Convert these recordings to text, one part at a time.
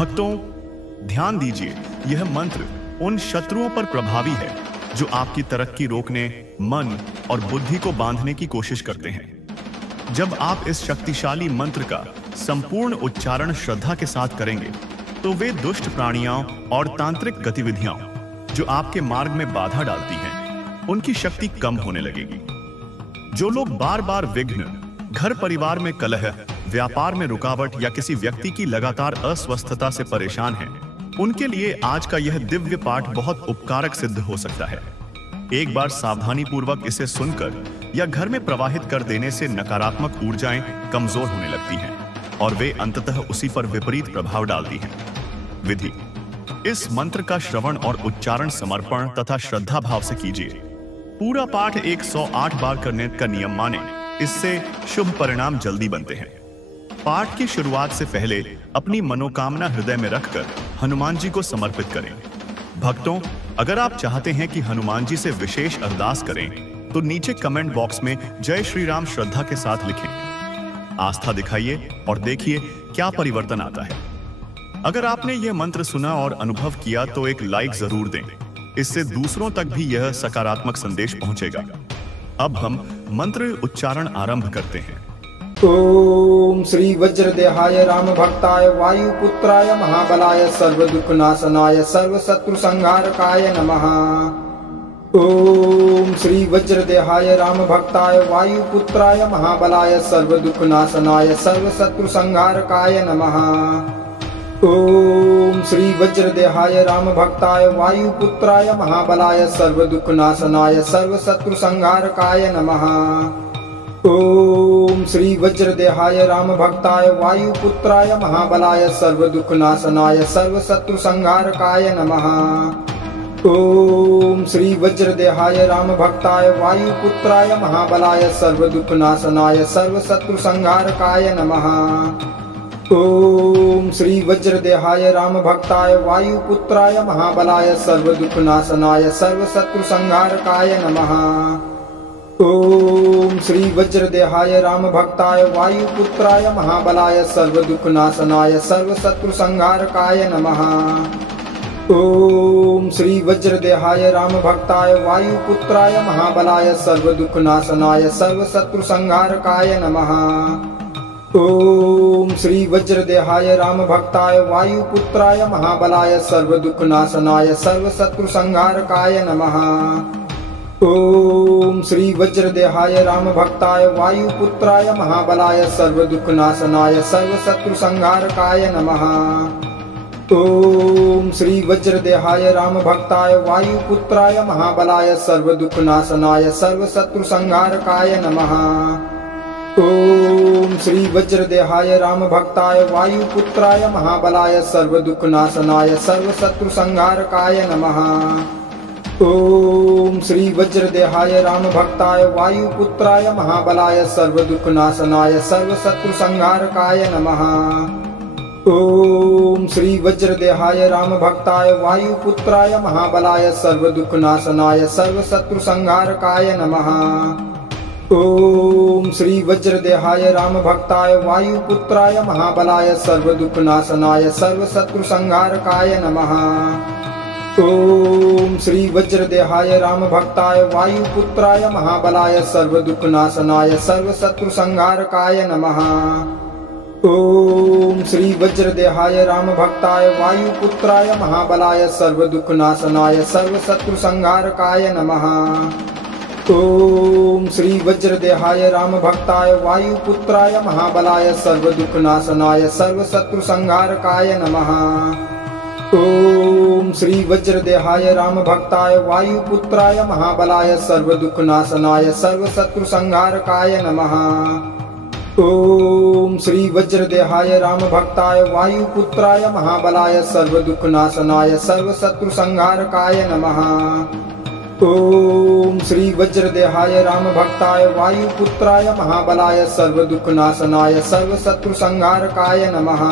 भक्तों, ध्यान दीजिए, यह मंत्र उन शत्रुओं पर प्रभावी है जो आपकी तरक्की रोकने, मन और बुद्धि को बांधने की कोशिश करते हैं। जब आप इस शक्तिशाली मंत्र का संपूर्ण उच्चारण श्रद्धा के साथ करेंगे, तो वे दुष्ट प्राणियों और तांत्रिक गतिविधियां जो आपके मार्ग में बाधा डालती हैं, उनकी शक्ति कम होने लगेगी। जो लोग बार बार विघ्न, घर परिवार में कलह, व्यापार में रुकावट या किसी व्यक्ति की लगातार अस्वस्थता से परेशान हैं, उनके लिए आज का यह दिव्य पाठ बहुत उपकारक सिद्ध हो सकता है। एक बार सावधानी पूर्वक इसे सुनकर या घर में प्रवाहित कर देने से नकारात्मक ऊर्जाएं कमजोर होने लगती हैं और वे अंततः उसी पर विपरीत प्रभाव डालती हैं। विधि: इस मंत्र का श्रवण और उच्चारण समर्पण तथा श्रद्धा भाव से कीजिए। पूरा पाठ 108 बार करने का नियम माने, इससे शुभ परिणाम जल्दी बनते हैं। पाठ की शुरुआत से पहले अपनी मनोकामना हृदय में रखकर हनुमान जी को समर्पित करें। भक्तों, अगर आप चाहते हैं कि हनुमान जी से विशेष अरदास करें, तो नीचे कमेंट बॉक्स में जय श्री राम श्रद्धा के साथ लिखें। आस्था दिखाइए और देखिए क्या परिवर्तन आता है। अगर आपने यह मंत्र सुना और अनुभव किया तो एक लाइक जरूर दें, इससे दूसरों तक भी यह सकारात्मक संदेश पहुंचेगा। अब हम मंत्र उच्चारण आरंभ करते हैं। ओम श्री वज्रदेहाय राम भक्ताय वायुपुत्राय महाबलाय सर्वदुःखनाशनाय सर्वशत्रुसंहारकाय नमः। ओम श्री वज्रदेहाय राम भक्ताय वायुपुत्राय महाबलाय सर्वदुःखनाशनाय सर्वशत्रुसंहारकाय नमः। ओम श्री वज्रदेहाय राम भक्ताय वायुपुत्राय महाबलाय सर्वदुःखनाशनाय सर्वशत्रुसंहारकाय नमः। ओम श्री वज्रदेहाय राम भक्ताय वायुपुत्राय महाबलाय सर्वदुःखनाशनाय सर्वशत्रुसंहारकाय नमः। ओम श्री वज्रदेहाय राम भक्ताय वायुपुत्राय महाबलाय सर्वदुःखनाशनाय सर्वशत्रुसंहारकाय नमः। ओम श्री वज्रदेहाय राम भक्ताय वायुपुत्राय महाबलाय सर्वदुःखनाशनाय सर्वशत्रुसंहारकाय नमः। ओम श्री वज्रदेहाय राम भक्ताय वायुपुत्राय महाबलाय सर्वदुःखनाशनाय सर्वशत्रुसंहारकाय नमः। ओम श्री वज्रदेहाय राम भक्ताय वायुपुत्राय महाबलाय सर्वदुःखनाशनाय सर्वशत्रुसंहारकाय नमः। ओम श्री वज्रदेहाय राम भक्ताय वायुपुत्राय महाबलाय सर्वदुःखनाशनाय सर्वशत्रुसंहारकाय नमः। ओम श्री वज्रदेहाय राम भक्ताय वायुपुत्राय महाबलाय सर्वदुःखनाशनाय सर्वशत्रुसंहारकाय नमः। ओम श्री वज्रदेहाय राम भक्ताय वायुपुत्राय महाबलाय सर्वदुःखनाशनाय सर्वशत्रुसंहारकाय नमः। ओम श्री वज्रदेहाय राम भक्ताय वायुपुत्राय महाबलाय सर्वदुःखनाशनाय सर्वशत्रुसंहारकाय नमः। ओम श्री वज्रदेहाय राम भक्ताय वायुपुत्राय महाबलाय सर्वदुःखनाशनाय सर्वशत्रुसंहारकाय नमः। ओम श्री वज्रदेहाय राम भक्ताय वायुपुत्राय महाबलाय सर्वदुःखनाशनाय सर्वशत्रुसंहारकाय नमः। ओम श्री वज्रदेहाय राम भक्ताय वायुपुत्राय महाबलाय सर्वदुःखनाशनाय सर्वशत्रुसंहारकाय नमः। ओम श्री वज्रदेहाय राम भक्ताय वायुपुत्राय महाबलाय सर्वदुःखनाशनाय सर्वशत्रुसंहारकाय नमः। ओम श्री वज्रदेहाय राम भक्ताय वायुपुत्राय महाबलाय सर्वदुःखनाशनाय सर्वशत्रुसंहारकाय नमः। ओम श्री वज्रदेहाय राम भक्ताय वायुपुत्राय महाबलाय सर्वदुःखनाशनाय सर्वशत्रुसंहारकाय नमः। ओम श्री वज्रदेहाय राम भक्ताय वायुपुत्राय महाबलाय सर्वदुःखनाशनाय सर्वशत्रुसंहारकाय नमः। ओम श्री वज्रदेहाय राम भक्ताय वायुपुत्राय महाबलाय सर्वदुःखनाशनाय सर्वशत्रुसंहारकाय नमः। ओम श्री वज्रदेहाय राम भक्ताय वायुपुत्राय महाबलाय सर्वदुःखनाशनाय सर्वशत्रुसंहारकाय नमः।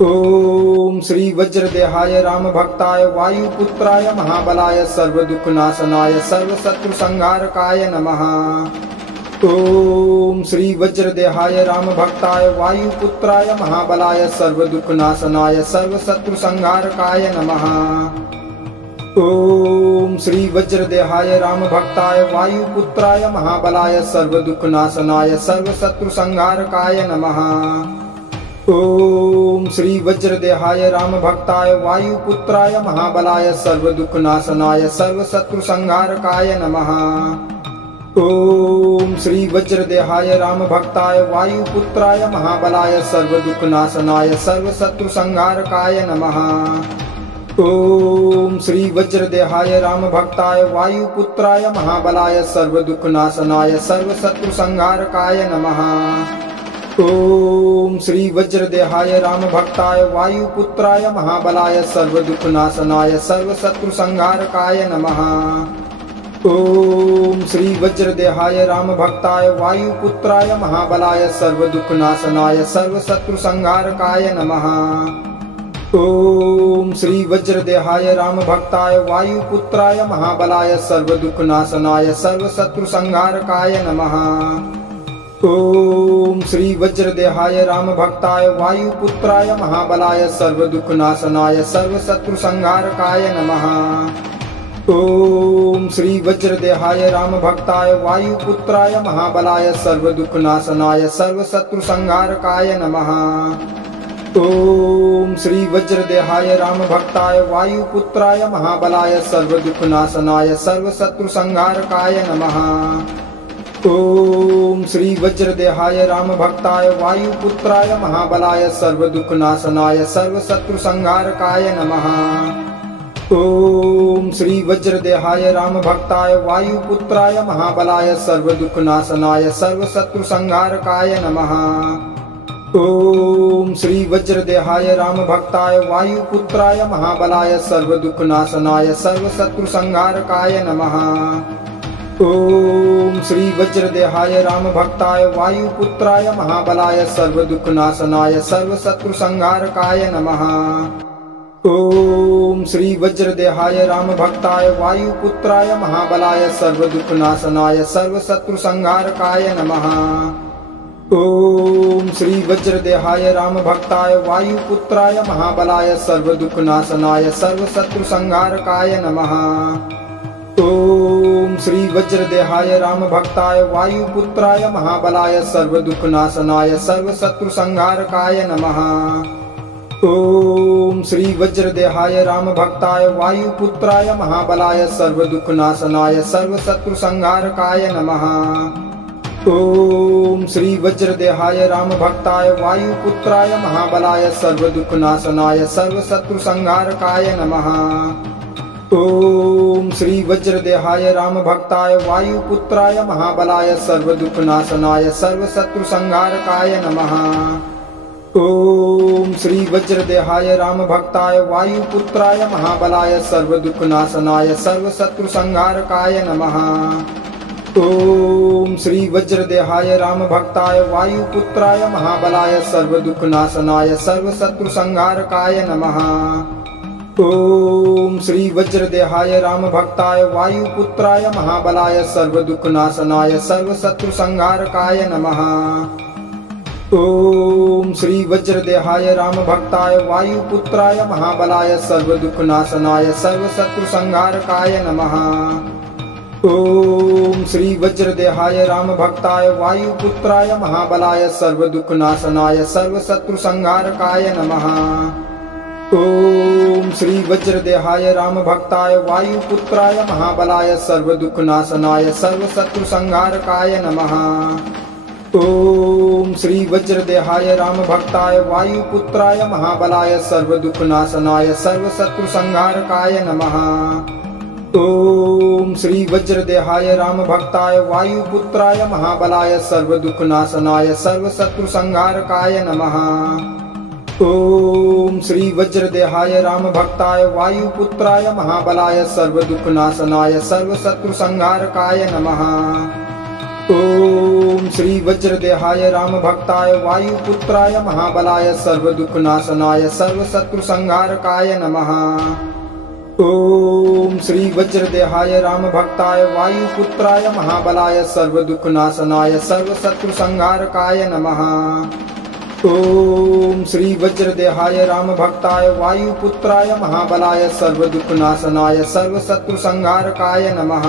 ओम श्री वज्रदेहाय राम भक्ताय वायुपुत्राय महाबलाय सर्वदुःखनाशनाय सर्वशत्रुसंहारकाय नमः। ओम श्री वज्रदेहाय राम भक्ताय वायुपुत्राय महाबलाय सर्वदुःखनाशनाय सर्वशत्रुसंहारकाय नमः। ओम श्री वज्रदेहाय राम भक्ताय वायुपुत्राय महाबलाय सर्वदुःखनाशनाय सर्वशत्रुसंहारकाय नमः। ओम श्री वज्रदेहाय राम भक्ताय वायुपुत्राय महाबलाय सर्वदुःखनाशनाय सर्वशत्रुसंहारकाय नमः। ओम श्री वज्रदेहाय राम भक्ताय वायुपुत्राय महाबलाय सर्वदुःखनाशनाय सर्वशत्रुसंहारकाय नमः। ओम श्री वज्रदेहाय राम भक्ताय वायुपुत्राय महाबलाय सर्वदुःखनाशनाय सर्वशत्रुसंहारकाय नमः। ओम श्री वज्रदेहाय राम भक्ताय वायुपुत्राय महाबलाय सर्वदुःखनाशनाय सर्वशत्रुसंहारकाय नमः। ओम श्री वज्रदेहाय राम भक्ताय वायुपुत्राय महाबलाय सर्वदुःखनाशनाय सर्वशत्रुसंहारकाय नमः। ओम श्री वज्रदेहाय राम भक्ताय वायुपुत्राय महाबलाय सर्वदुःखनाशनाय सर्वशत्रुसंहारकाय नमः। ओम श्री वज्रदेहाय राम भक्ताय वायुपुत्राय महाबलाय सर्वदुःखनाशनाय सर्वशत्रुसंहारकाय नमः। ओम श्री वज्रदेहाय राम भक्ताय वायुपुत्राय महाबलाय सर्वदुःखनाशनाय सर्वशत्रुसंहारकाय नमः। ओम श्री वज्रदेहाय राम भक्ताय वायुपुत्राय महाबलाय सर्वदुःखनाशनाय सर्वशत्रुसंहारकाय नमः। ओम श्री वज्रदेहाय राम भक्ताय वायुपुत्राय महाबलाय सर्वदुःखनाशनाय सर्वशत्रुसंहारकाय नमः। ओम श्री वज्रदेहाय राम भक्ताय वायुपुत्राय महाबलाय सर्वदुःखनाशनाय सर्वशत्रुसंहारकाय नमः। ओम श्री वज्रदेहाय राम भक्ताय वायुपुत्राय महाबलाय सर्वदुःखनाशनाय सर्वशत्रुसंहारकाय नमः। ओम श्री वज्रदेहाय राम भक्ताय वायुपुत्राय महाबलाय सर्वदुःखनाशनाय सर्वशत्रुसंहारकाय नमः। ओम श्री वज्रदेहाय राम भक्ताय वायुपुत्राय महाबलाय सर्वदुःखनाशनाय सर्वशत्रुसंहारकाय नमः। ओम श्री वज्रदेहाय राम भक्ताय वायुपुत्राय महाबलाय सर्वदुःखनाशनाय सर्वशत्रुसंहारकाय नमः। ओम श्री वज्रदेहाय राम भक्ताय वायुपुत्राय महाबलाय सर्वदुःखनाशनाय सर्वशत्रुसंहारकाय नमः। ओम श्री वज्रदेहाय राम भक्ताय वायुपुत्राय महाबलाय सर्वदुःखनाशनाय सर्वशत्रुसंहारकाय नमः। ओम श्री वज्रदेहाय राम भक्ताय वायुपुत्राय महाबलाय सर्वदुःखनाशनाय सर्वशत्रुसंहारकाय नमः। ओम श्री वज्रदेहाय राम भक्ताय वायुपुत्राय महाबलाय सर्वदुःखनाशनाय सर्वशत्रुसंहारकाय नमः। ओम श्री वज्रदेहाय राम भक्ताय वायुपुत्राय महाबलाय सर्वदुःखनाशनाय सर्वशत्रुसंहारकाय नमः। ओम श्री वज्रदेहाय राम भक्ताय वायुपुत्राय महाबलाय सर्वदुःखनाशनाय सर्वशत्रुसंहारकाय नमः। ओम श्री वज्रदेहाय राम भक्ताय वायुपुत्राय महाबलाय सर्वदुःखनाशनाय सर्वशत्रुसंहारकाय नमः। ओम श्री वज्रदेहाय राम भक्ताय वायुपुत्राय महाबलाय सर्वदुःखनाशनाय सर्वशत्रुसंहारकाय नमः। ओम श्री वज्रदेहाय राम भक्ताय वायुपुत्राय महाबलाय सर्वदुःखनाशनाय सर्वशत्रुसंहारकाय नमः। ओम श्री वज्रदेहाय राम भक्ताय वायुपुत्राय महाबलाय सर्वदुःखनाशनाय सर्वशत्रुसंहारकाय नमः। ओम श्री वज्रदेहाय राम भक्ताय वायुपुत्राय महाबलाय सर्वदुःखनाशनाय सर्वशत्रुसंहारकाय नमः। ओम श्री वज्रदेहाय राम भक्ताय वायुपुत्राय महाबलाय सर्वदुःखनाशनाय सर्वशत्रुसंहारकाय नमः। ओम श्री वज्रदेहाय राम भक्ताय वायुपुत्राय महाबलाय सर्वदुःखनाशनाय सर्वशत्रुसंहारकाय नमः। ओम श्री वज्रदेहाय राम भक्ताय वायुपुत्राय महाबलाय सर्वदुःखनाशनाय सर्वशत्रुसंहारकाय नमः। ओम श्री वज्रदेहाय रामभक्ताय वायुपुत्राय महाबलाय सर्वदुःखनाशनाय सर्वशत्रुसंहारकाय नमः। ओम श्री वज्रदेहाय रामभक्ताय वायुपुत्राय महाबलाय सर्वदुःखनाशनाय सर्वशत्रुसंहारकाय नमः।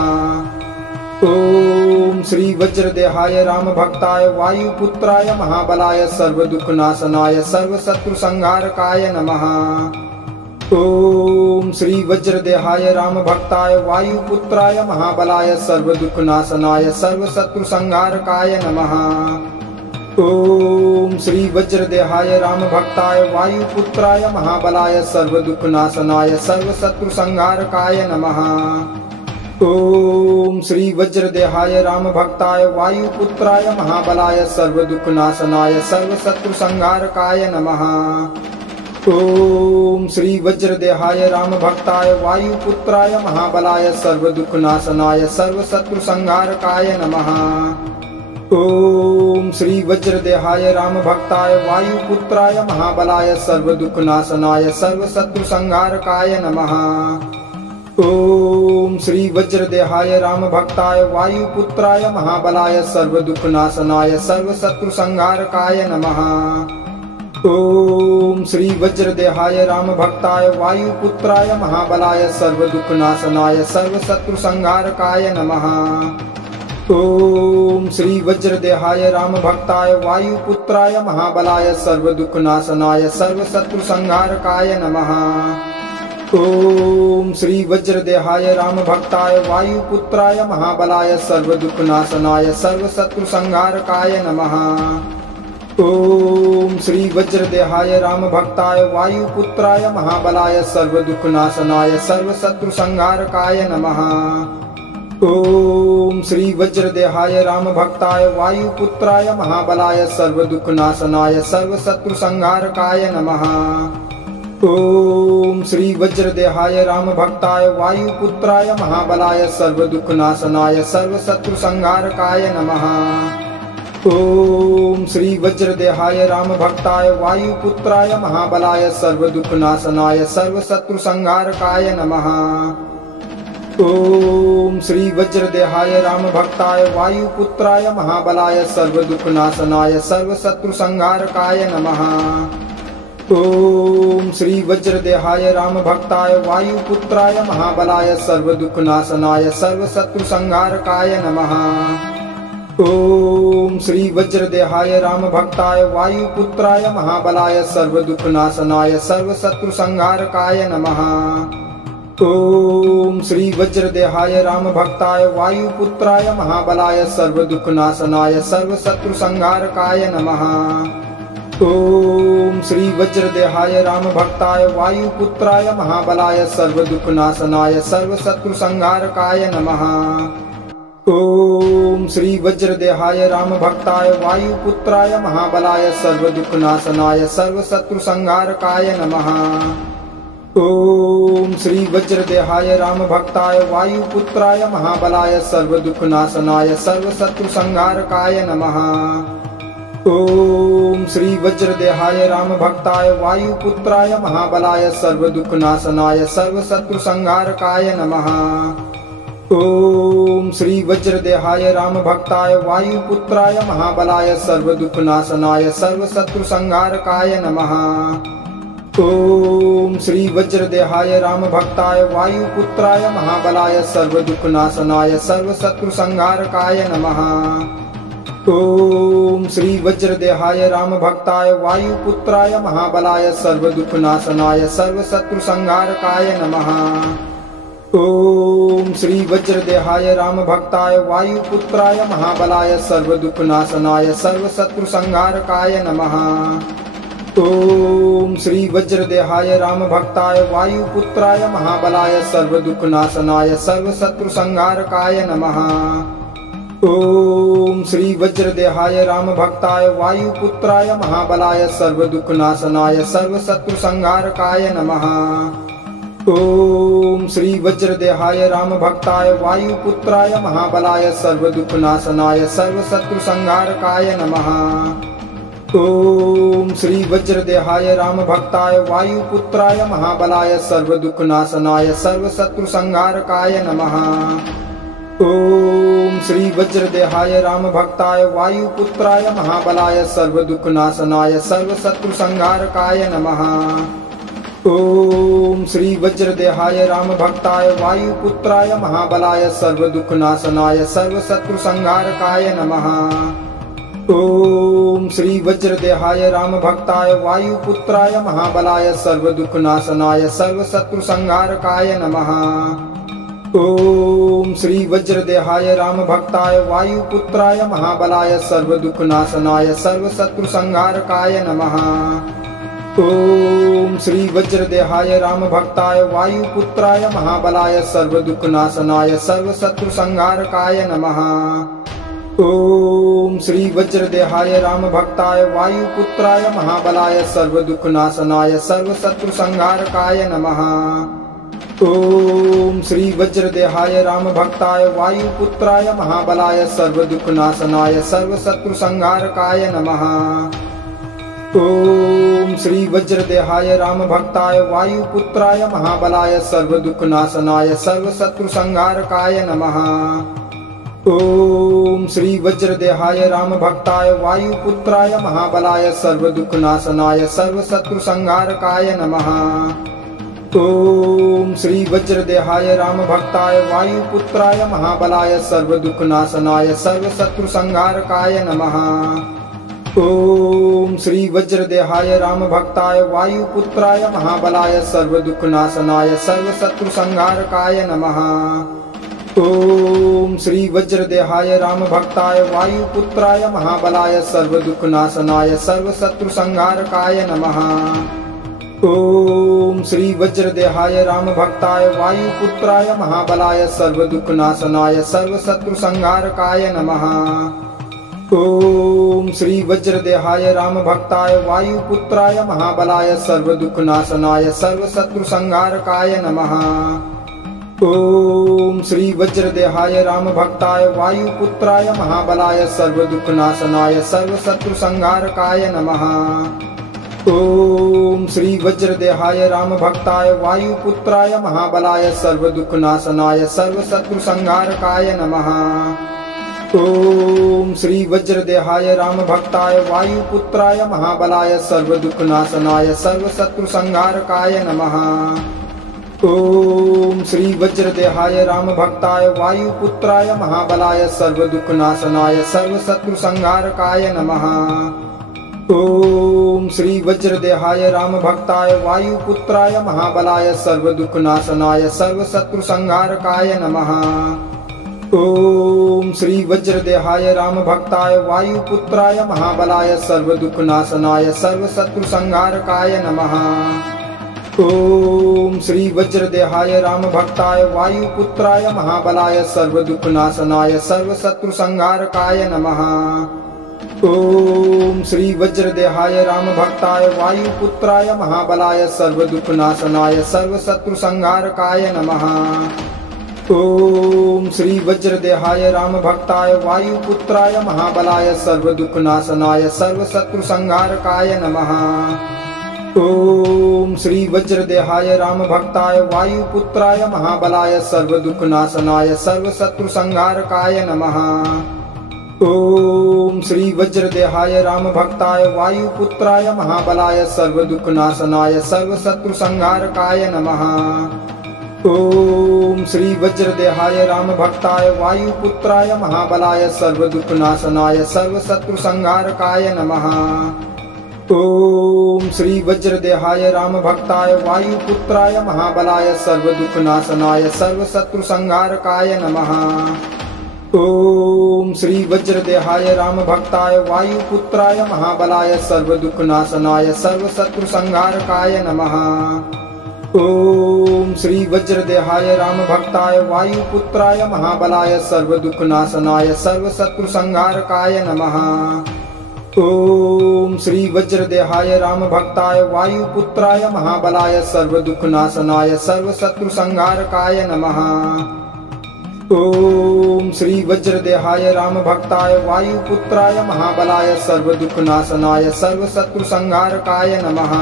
ओम श्री वज्रदेहाय रामभक्ताय वायुपुत्राय महाबलाय सर्वदुःखनाशनाय सर्वशत्रुसंहारकाय नमः। ओम श्री वज्रदेहाय रामभक्ताय वायुपुत्राय महाबलाय सर्वदुःखनाशनाय सर्वशत्रुसंहारकाय नमः। ओम श्री वज्रदेहाय रामभक्ताय वायुपुत्राय महाबलाय सर्वदुःखनाशनाय सर्वशत्रुसंहारकाय नमः। ओम श्री वज्रदेहाय रामभक्ताय वायुपुत्राय महाबलाय सर्वदुःखनाशनाय सर्वशत्रुसंहारकाय नमः। ओम श्री वज्रदेहाय रामभक्ताय वायुपुत्राय महाबलाय सर्वदुःखनाशनाय सर्वशत्रुसंहारकाय नमः। ओम श्री वज्रदेहाय रामभक्ताय वायुपुत्राय महाबलाय सर्वदुःखनाशनाय सर्वशत्रुसंहारकाय नमः। ओम श्री वज्रदेहाय रामभक्ताय वायुपुत्राय महाबलाय सर्वदुःखनाशनाय सर्वशत्रुसंहारकाय नमः। ओम श्री वज्रदेहाय रामभक्ताय वायुपुत्राय महाबलाय सर्वदुःखनाशनाय सर्वशत्रुसंहारकाय नमः। ओम श्री वज्रदेहाय रामभक्ताय वायुपुत्राय महाबलाय सर्वदुःखनाशनाय सर्वशत्रुसंहारकाय नमः। ओम श्री वज्रदेहाय रामभक्ताय वायुपुत्राय महाबलाय सर्वदुःखनाशनाय सर्वशत्रुसंहारकाय नमः। ओम श्री वज्रदेहाय रामभक्ताय वायुपुत्राय महाबलाय सर्वदुःखनाशनाय सर्वशत्रुसंहारकाय नमः। ओम श्री वज्रदेहाय रामभक्ताय वायुपुत्राय महाबलाय सर्वदुःखनाशनाय सर्वशत्रुसंहारकाय नमः। ओम श्री वज्रदेहाय रामभक्ताय वायुपुत्राय महाबलाय सर्वदुःखनाशनाय सर्वशत्रुसंहारकाय नमः। ओम श्री वज्रदेहाय रामभक्ताय वायुपुत्राय महाबलाय सर्वदुःखनाशनाय सर्वशत्रुसंहारकाय नमः। ओम श्री वज्रदेहाय रामभक्ताय वायुपुत्राय महाबलाय सर्वदुःखनाशनाय सर्वशत्रुसंहारकाय नमः। ओम श्री वज्रदेहाय रामभक्ताय वायुपुत्राय महाबलाय सर्वदुःखनाशनाय सर्वशत्रुसंहारकाय नमः। ओम श्री वज्रदेहाय रामभक्ताय वायुपुत्राय महाबलाय सर्वदुःखनाशनाय सर्वशत्रुसंहारकाय नमः। ओम श्री वज्रदेहाय रामभक्ताय वायुपुत्राय महाबलाय सर्वदुःखनाशनाय सर्वशत्रुसंहारकाय नमः। ओम श्री वज्रदेहाय रामभक्ताय वायुपुत्राय महाबलाय सर्वदुःखनाशनाय सर्वशत्रुसंहारकाय नमः। ओम श्री वज्रदेहाय रामभक्ताय वायुपुत्राय महाबलाय सर्वदुःखनाशनाय सर्वशत्रुसंहारकाय नमः। ओम श्री वज्रदेहाय रामभक्ताय वायुपुत्राय महाबलाय सर्वदुःखनाशनाय सर्वशत्रुसंहारकाय नमः। ओम श्री वज्रदेहाय रामभक्ताय वायुपुत्राय महाबलाय सर्वदुःखनाशनाय सर्वशत्रुसंहारकाय नमः। ओम श्री वज्रदेहाय रामभक्ताय वायुपुत्राय महाबलाय सर्वदुःखनाशनाय सर्वशत्रुसंहारकाय नमः। ओम श्री वज्रदेहाय रामभक्ताय वायुपुत्राय महाबलाय सर्वदुःखनाशनाय सर्वशत्रुसंहारकाय नमः। ओम श्री वज्रदेहाय रामभक्ताय वायुपुत्राय महाबलाय सर्वदुःखनाशनाय सर्वशत्रुसंहारकाय नमः। ओम श्री वज्रदेहाय रामभक्ताय वायुपुत्राय महाबलाय सर्वदुःखनाशनाय सर्वशत्रुसंहारकाय नमः। ओम श्री वज्रदेहाय रामभक्ताय वायुपुत्राय महाबलाय सर्वदुःखनाशनाय सर्वशत्रुसंहारकाय नमः। ओम श्री वज्रदेहाय रामभक्ताय वायुपुत्राय महाबलाय सर्वदुःखनाशनाय सर्वशत्रुसंहारकाय नमः। ओम श्री वज्रदेहाय रामभक्ताय वायुपुत्राय महाबलाय सर्वदुःखनाशनाय सर्वशत्रुसंहारकाय नमः। ओम श्री वज्रदेहाय राम भक्ताय वायुपुत्राय महाबलाय सर्वदुःखनाशनाय सर्वशत्रुसंहारकाय नमः। ओम श्री वज्रदेहाय राम भक्ताय वायुपुत्राय महाबलाय सर्वदुःखनाशनाय सर्वशत्रुसंहारकाय नमः। ओम श्री वज्रदेहाय राम भक्ताय वायुपुत्राय महाबलाय सर्वदुःखनाशनाय सर्वशत्रुसंहारकाय नमः। ओम श्री वज्रदेहाय राम भक्ताय वायुपुत्राय महाबलाय सर्वदुःखनाशनाय सर्वशत्रुसंहारकाय नमः। ओम श्री वज्रदेहाय राम भक्ताय वायुपुत्राय महाबलाय सर्वदुःखनाशनाय सर्वशत्रुसंहारकाय नमः। ओम श्री वज्रदेहाय राम भक्ताय वायुपुत्राय महाबलाय सर्वदुःखनाशनाय सर्वशत्रुसंहारकाय नमः। ओम श्री वज्रदेहाय राम भक्ताय वायुपुत्राय महाबलाय सर्वदुःखनाशनाय सर्वशत्रुसंहारकाय नमः। ओम श्री वज्रदेहाय राम भक्ताय वायुपुत्राय महाबलाय सर्वदुःखनाशनाय सर्वशत्रुसंहारकाय नमः। ओम श्री वज्रदेहाय राम भक्ताय वायुपुत्राय महाबलाय सर्वदुःखनाशनाय सर्वशत्रुसंहारकाय नमः। ओम श्री वज्रदेहाय राम भक्ताय वायुपुत्राय महाबलाय सर्वदुःखनाशनाय सर्वशत्रुसंहारकाय नमः। ओम श्री वज्रदेहाय राम भक्ताय वायुपुत्राय महाबलाय सर्वदुःखनाशनाय सर्वशत्रुसंहारकाय नमः। ओम श्री वज्रदेहाय राम भक्ताय वायुपुत्राय महाबलाय सर्वदुःखनाशनाय सर्वशत्रुसंहारकाय नमः। ओम श्री वज्रदेहाय राम भक्ताय वायुपुत्राय महाबलाय सर्वदुःखनाशनाय सर्वशत्रुसंहारकाय नमः। ओम श्री वज्रदेहाय राम भक्ताय वायुपुत्राय महाबलाय सर्वदुःखनाशनाय सर्वशत्रुसंहारकाय नमः। ओम श्री वज्रदेहाय राम भक्ताय वायुपुत्राय महाबलाय सर्वदुःखनाशनाय सर्वशत्रुसंहारकाय नमः। ओम श्री वज्रदेहाय राम भक्ताय वायुपुत्राय महाबलाय सर्वदुःखनाशनाय सर्वशत्रुसंहारकाय नमः। ओम श्री वज्रदेहाय राम भक्ताय वायुपुत्राय महाबलाय सर्वदुःखनाशनाय सर्वशत्रुसंहारकाय नमः। ओम श्री वज्रदेहाय राम भक्ताय वायुपुत्राय महाबलाय सर्वदुःखनाशनाय सर्वशत्रुसंहारकाय नमः। ओम श्री वज्रदेहाय राम भक्ताय वायुपुत्राय महाबलाय सर्वदुःखनाशनाय सर्वशत्रुसंहारकाय नमः। ओम श्री वज्रदेहाय राम भक्ताय वायुपुत्राय महाबलाय सर्वदुःखनाशनाय सर्वशत्रुसंहारकाय नमः। ओम श्री वज्रदेहाय राम भक्ताय वायुपुत्राय महाबलाय सर्वदुःखनाशनाय सर्वशत्रुसंहारकाय नमः। ओम श्री वज्रदेहाय राम भक्ताय वायुपुत्राय महाबलाय सर्वदुःखनाशनाय सर्वशत्रुसंहारकाय नमः। ओम श्री वज्रदेहाय राम भक्ताय वायुपुत्राय महाबलाय सर्वदुःखनाशनाय सर्वशत्रुसंहारकाय नमः। ओम श्री वज्रदेहाय राम भक्ताय वायुपुत्राय महाबलाय सर्वदुःखनाशनाय सर्वशत्रुसंहारकाय नमः। ओम श्री वज्रदेहाय राम भक्ताय वायुपुत्राय महाबलाय सर्वदुःखनाशनाय सर्वशत्रुसंहारकाय नमः। ओम श्री वज्रदेहाय राम भक्ताय वायुपुत्राय महाबलाय सर्वदुःखनाशनाय सर्वशत्रुसंहारकाय नमः। ओम श्री वज्रदेहाय राम भक्ताय वायुपुत्राय महाबलाय सर्वदुःखनाशनाय सर्वशत्रुसंहारकाय नमः। ओम श्री वज्रदेहाय राम भक्ताय वायुपुत्राय महाबलाय सर्वदुःखनाशनाय सर्वशत्रुसंहारकाय नमः। ओम श्री वज्रदेहाय राम भक्ताय वायुपुत्राय महाबलाय सर्वदुःखनाशनाय सर्वशत्रुसंहारकाय नमः। ओम श्री वज्रदेहाय राम भक्ताय वायुपुत्राय महाबलाय सर्वदुःखनाशनाय सर्वशत्रुसंहारकाय नमः। ओम श्री वज्रदेहाय राम भक्ताय वायुपुत्राय महाबलाय सर्वदुःखनाशनाय सर्वशत्रुसंहारकाय नमः। ओम श्री वज्रदेहाय रामभक्ताय वायुपुत्राय महाबलाय सर्वदुःखनाशनाय सर्वशत्रुसंहारकाय नमः।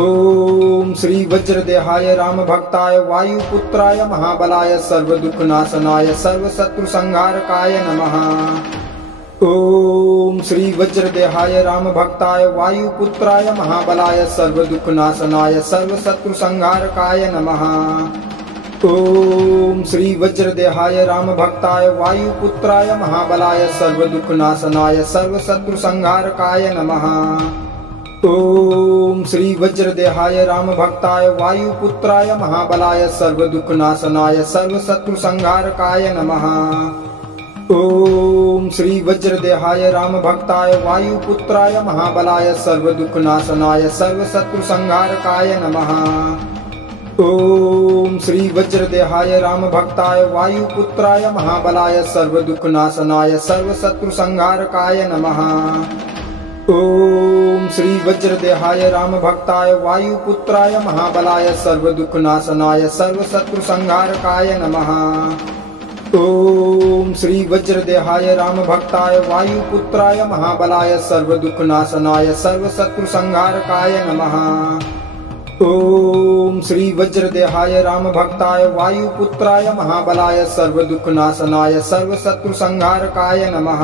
ओम श्री वज्रदेहाय रामभक्ताय वायुपुत्राय महाबलाय सर्वदुःखनाशनाय सर्वशत्रुसंहारकाय नमः। ओम श्री वज्रदेहाय रामभक्ताय वायुपुत्राय महाबलाय सर्वदुःखनाशनाय सर्वशत्रुसंहारकाय नमः। ओम श्री वज्रदेहाय रामभक्ताय वायुपुत्राय महाबलाय सर्वदुःखनाशनाय सर्वशत्रुसंहारकाय नमः। ओम श्री वज्रदेहाय रामभक्ताय वायुपुत्राय महाबलाय सर्वदुःखनाशनाय सर्वशत्रुसंहारकाय नमः। ओम श्री वज्रदेहाय रामभक्ताय वायुपुत्राय महाबलाय सर्वदुःखनाशनाय सर्वशत्रुसंहारकाय नमः। ओम श्री वज्रदेहाय रामभक्ताय वायुपुत्राय महाबलाय सर्वदुःखनाशनाय सर्वशत्रुसंहारकाय नमः। ओम श्री वज्रदेहाय रामभक्ताय वायुपुत्राय महाबलाय सर्वदुःखनाशनाय सर्वशत्रुसंहारकाय नमः। ओम श्री वज्रदेहाय रामभक्ताय वायुपुत्राय महाबलाय सर्वदुःखनाशनाय सर्वशत्रुसंहारकाय नमः। ओम श्री वज्रदेहाय रामभक्ताय वायुपुत्राय महाबलाय सर्वदुःखनाशनाय सर्वशत्रुसंहारकाय नमः।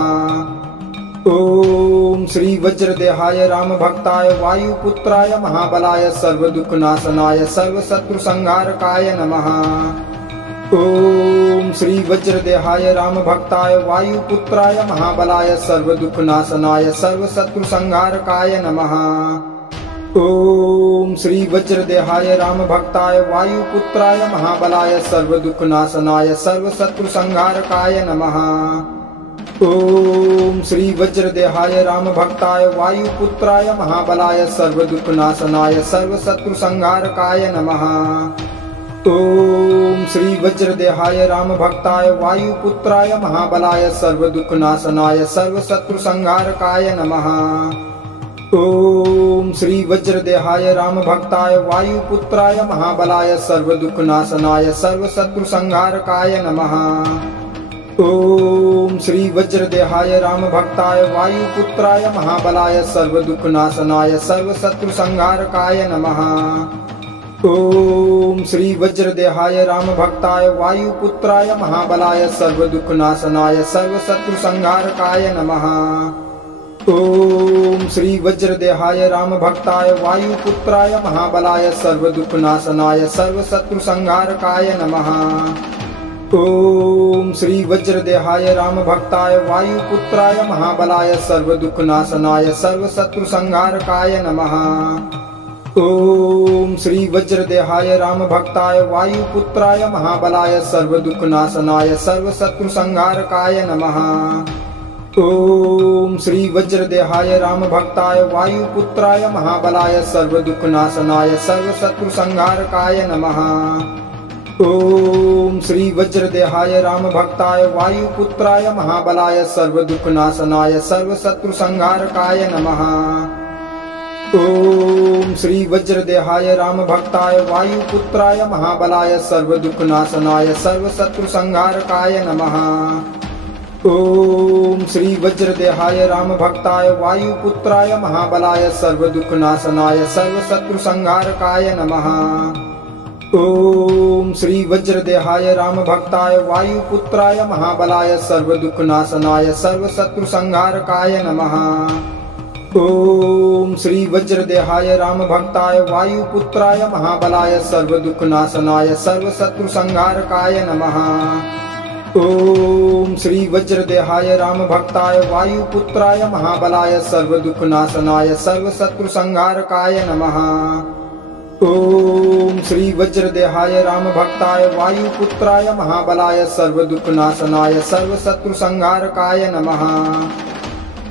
ओम श्री वज्रदेहाय रामभक्ताय वायुपुत्राय महाबलाय सर्वदुःखनाशनाय सर्वशत्रुसंहारकाय नमः। ओम श्री वज्रदेहाय रामभक्ताय वायुपुत्राय महाबलाय सर्वदुःखनाशनाय सर्वशत्रुसंहारकाय नमः। ओम श्री वज्रदेहाय रामभक्ताय वायुपुत्राय महाबलाय सर्वदुःखनाशनाय सर्वशत्रुसंहारकाय नमः। ओम श्री वज्रदेहाय रामभक्ताय वायुपुत्राय महाबलाय सर्वदुःखनाशनाय सर्वशत्रुसंहारकाय नमः। ओम श्री वज्रदेहाय रामभक्ताय वायुपुत्राय महाबलाय सर्वदुःखनाशनाय सर्वशत्रुसंहारकाय नमः। ओम श्री वज्रदेहाय रामभक्ताय वायुपुत्राय महाबलाय सर्वदुःखनाशनाय सर्वशत्रुसंहारकाय नमः। ओम श्री वज्रदेहाय रामभक्ताय वायुपुत्राय महाबलाय सर्वदुःखनाशनाय सर्वशत्रुसंहारकाय नमः। ओम श्री वज्रदेहाय रामभक्ताय वायुपुत्राय महाबलाय सर्वदुःखनाशनाय सर्वशत्रुसंहारकाय नमः। ओम श्री वज्रदेहाय रामभक्ताय वायुपुत्राय महाबलाय सर्वदुःखनाशनाय सर्वशत्रुसंहारकाय नमः। ओम श्री वज्रदेहाय रामभक्ताय वायुपुत्राय महाबलाय सर्वदुःखनाशनाय सर्वशत्रुसंहारकाय नमः। ओम श्री वज्रदेहाय रामभक्ताय वायुपुत्राय महाबलाय सर्वदुःखनाशनाय सर्वशत्रुसंहारकाय नमः। ओम श्री वज्रदेहाय रामभक्ताय वायुपुत्राय महाबलाय सर्वदुःखनाशनाय सर्वशत्रुसंहारकाय नमः। ओम श्री वज्रदेहाय रामभक्ताय वायुपुत्राय महाबलाय सर्वदुःखनाशनाय सर्वशत्रुसंहारकाय नमः। ओम श्री वज्रदेहाय रामभक्ताय वायुपुत्राय महाबलाय सर्वदुःखनाशनाय सर्वशत्रुसंहारकाय नमः। ओम श्री वज्रदेहाय रामभक्ताय वायुपुत्राय महाबलाय सर्वदुःखनाशनाय सर्वशत्रुसंहारकाय नमः। ओम श्री वज्रदेहाय रामभक्ताय वायुपुत्राय महाबलाय सर्वदुःखनाशनाय सर्वशत्रुसंहारकाय नमः। ओम श्री वज्रदेहाय रामभक्ताय वायुपुत्राय महाबलाय सर्वदुःखनाशनाय सर्वशत्रुसंहारकाय नमः। ओम श्री वज्रदेहाय रामभक्ताय वायुपुत्राय महाबलाय सर्वदुःखनाशनाय सर्वशत्रुसंहारकाय नमः। ओम श्री वज्रदेहाय रामभक्ताय वायुपुत्राय महाबलाय सर्वदुःखनाशनाय सर्वशत्रुसंहारकाय नमः।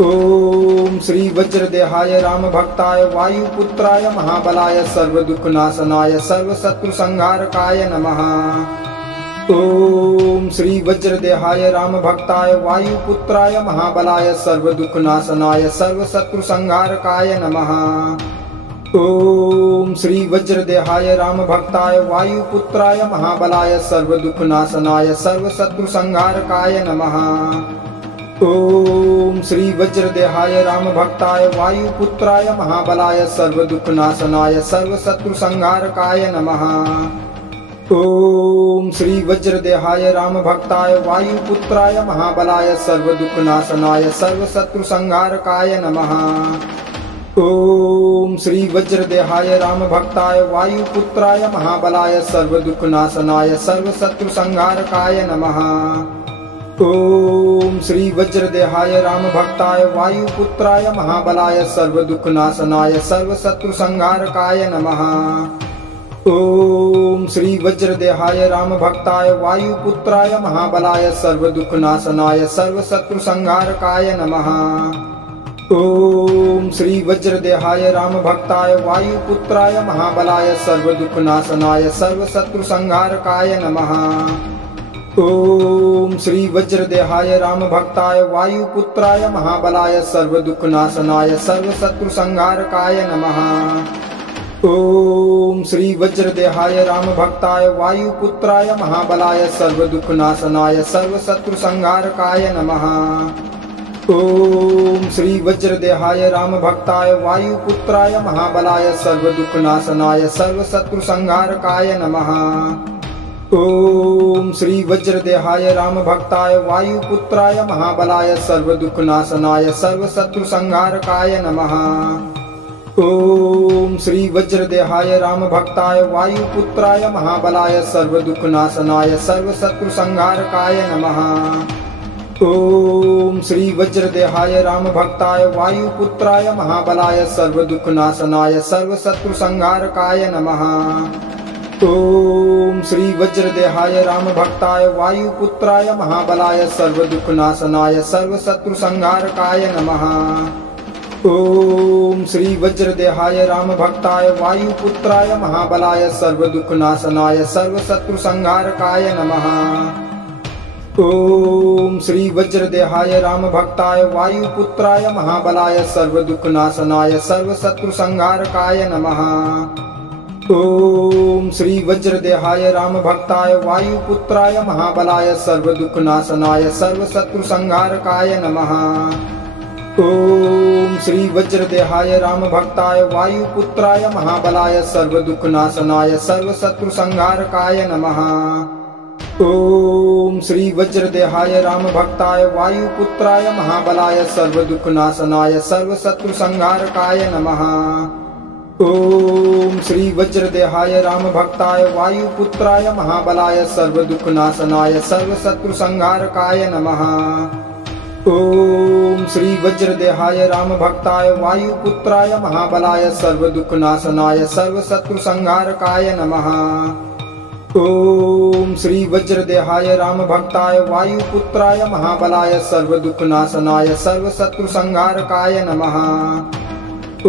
ओम श्री वज्रदेहाय रामभक्ताय वायुपुत्राय महाबलाय सर्वदुःखनाशनाय सर्वशत्रुसंहारकाय नमः। ओम श्री वज्रदेहाय रामभक्ताय वायुपुत्राय महाबलाय सर्वदुःखनाशनाय सर्वशत्रुसंहारकाय नमः। ओम श्री वज्रदेहाय राम भक्ताय वायुपुत्राय महाबलाय सर्वदुःखनाशनाय सर्वशत्रुसंहारकाय नमः। ओम श्री वज्रदेहाय राम भक्ताय वायुपुत्राय महाबलाय सर्वदुःखनाशनाय सर्वशत्रुसंहारकाय नमः। ओम श्री वज्रदेहाय राम भक्ताय वायुपुत्राय महाबलाय सर्वदुःखनाशनाय सर्वशत्रुसंहारकाय नमः। ओम श्री वज्रदेहाय राम भक्ताय वायुपुत्राय महाबलाय सर्वदुःखनाशनाय सर्वशत्रुसंहारकाय नमः। ओम श्री वज्रदेहाय राम भक्ताय वायुपुत्राय महाबलाय सर्वदुःखनाशनाय सर्वशत्रुसंहारकाय नमः। ओम श्री वज्रदेहाय राम भक्ताय वायुपुत्राय महाबलाय सर्वदुःखनाशनाय सर्वशत्रुसंहारकाय नमः। ओम श्री वज्रदेहाय राम भक्ताय वायुपुत्राय महाबलाय सर्वदुःखनाशनाय सर्वशत्रुसंहारकाय नमः। ओम श्री वज्रदेहाय राम भक्ताय वायुपुत्राय महाबलाय सर्वदुःखनाशनाय सर्वशत्रुसंहारकाय नमः। ओम श्री वज्रदेहाय राम भक्ताय वायुपुत्राय महाबलाय सर्वदुःखनाशनाय सर्वशत्रुसंहारकाय नमः। ओम श्री वज्रदेहाय राम भक्ताय वायुपुत्राय महाबलाय सर्वदुःखनाशनाय सर्वशत्रुसंहारकाय नमः। ओम श्री वज्रदेहाय राम भक्ताय वायुपुत्राय महाबलाय सर्वदुःखनाशनाय सर्वशत्रुसंहारकाय नमः। ओम श्री वज्रदेहाय राम भक्ताय वायुपुत्राय महाबलाय सर्वदुःखनाशनाय सर्वशत्रुसंहारकाय नमः। ओम श्री वज्रदेहाय राम भक्ताय वायुपुत्राय महाबलाय सर्वदुःखनाशनाय सर्वशत्रुसंहारकाय नमः। ओम श्री वज्रदेहाय राम भक्ताय वायुपुत्राय महाबलाय सर्वदुःखनाशनाय सर्वशत्रुसंहारकाय नमः। ओम श्री वज्रदेहाय राम भक्ताय वायुपुत्राय महाबलाय सर्वदुःखनाशनाय सर्वशत्रुसंहारकाय नमः। ओम श्री वज्रदेहाय राम भक्ताय वायुपुत्राय महाबलाय सर्वदुःखनाशनाय सर्वशत्रुसंहारकाय नमः। ओम श्री वज्रदेहाय राम भक्ताय वायुपुत्राय महाबलाय सर्वदुःखनाशनाय सर्वशत्रुसंहारकाय नमः। ओम श्री वज्रदेहाय राम भक्ताय वायुपुत्राय महाबलाय सर्वदुःखनाशनाय सर्वशत्रुसंहारकाय नमः। ओम श्री वज्रदेहाय राम भक्ताय वायुपुत्राय महाबलाय सर्वदुःखनाशनाय सर्वशत्रुसंहारकाय नमः। ओम श्री वज्रदेहाय राम भक्ताय वायुपुत्राय महाबलाय सर्वदुःखनाशनाय सर्वशत्रुसंहारकाय नमः। ओम श्री वज्रदेहाय राम भक्ताय वायुपुत्राय महाबलाय सर्वदुःखनाशनाय सर्वशत्रुसंहारकाय नमः। ओम श्री वज्रदेहाय राम भक्ताय वायुपुत्राय महाबलाय सर्वदुःखनाशनाय सर्वशत्रुसंहारकाय नमः।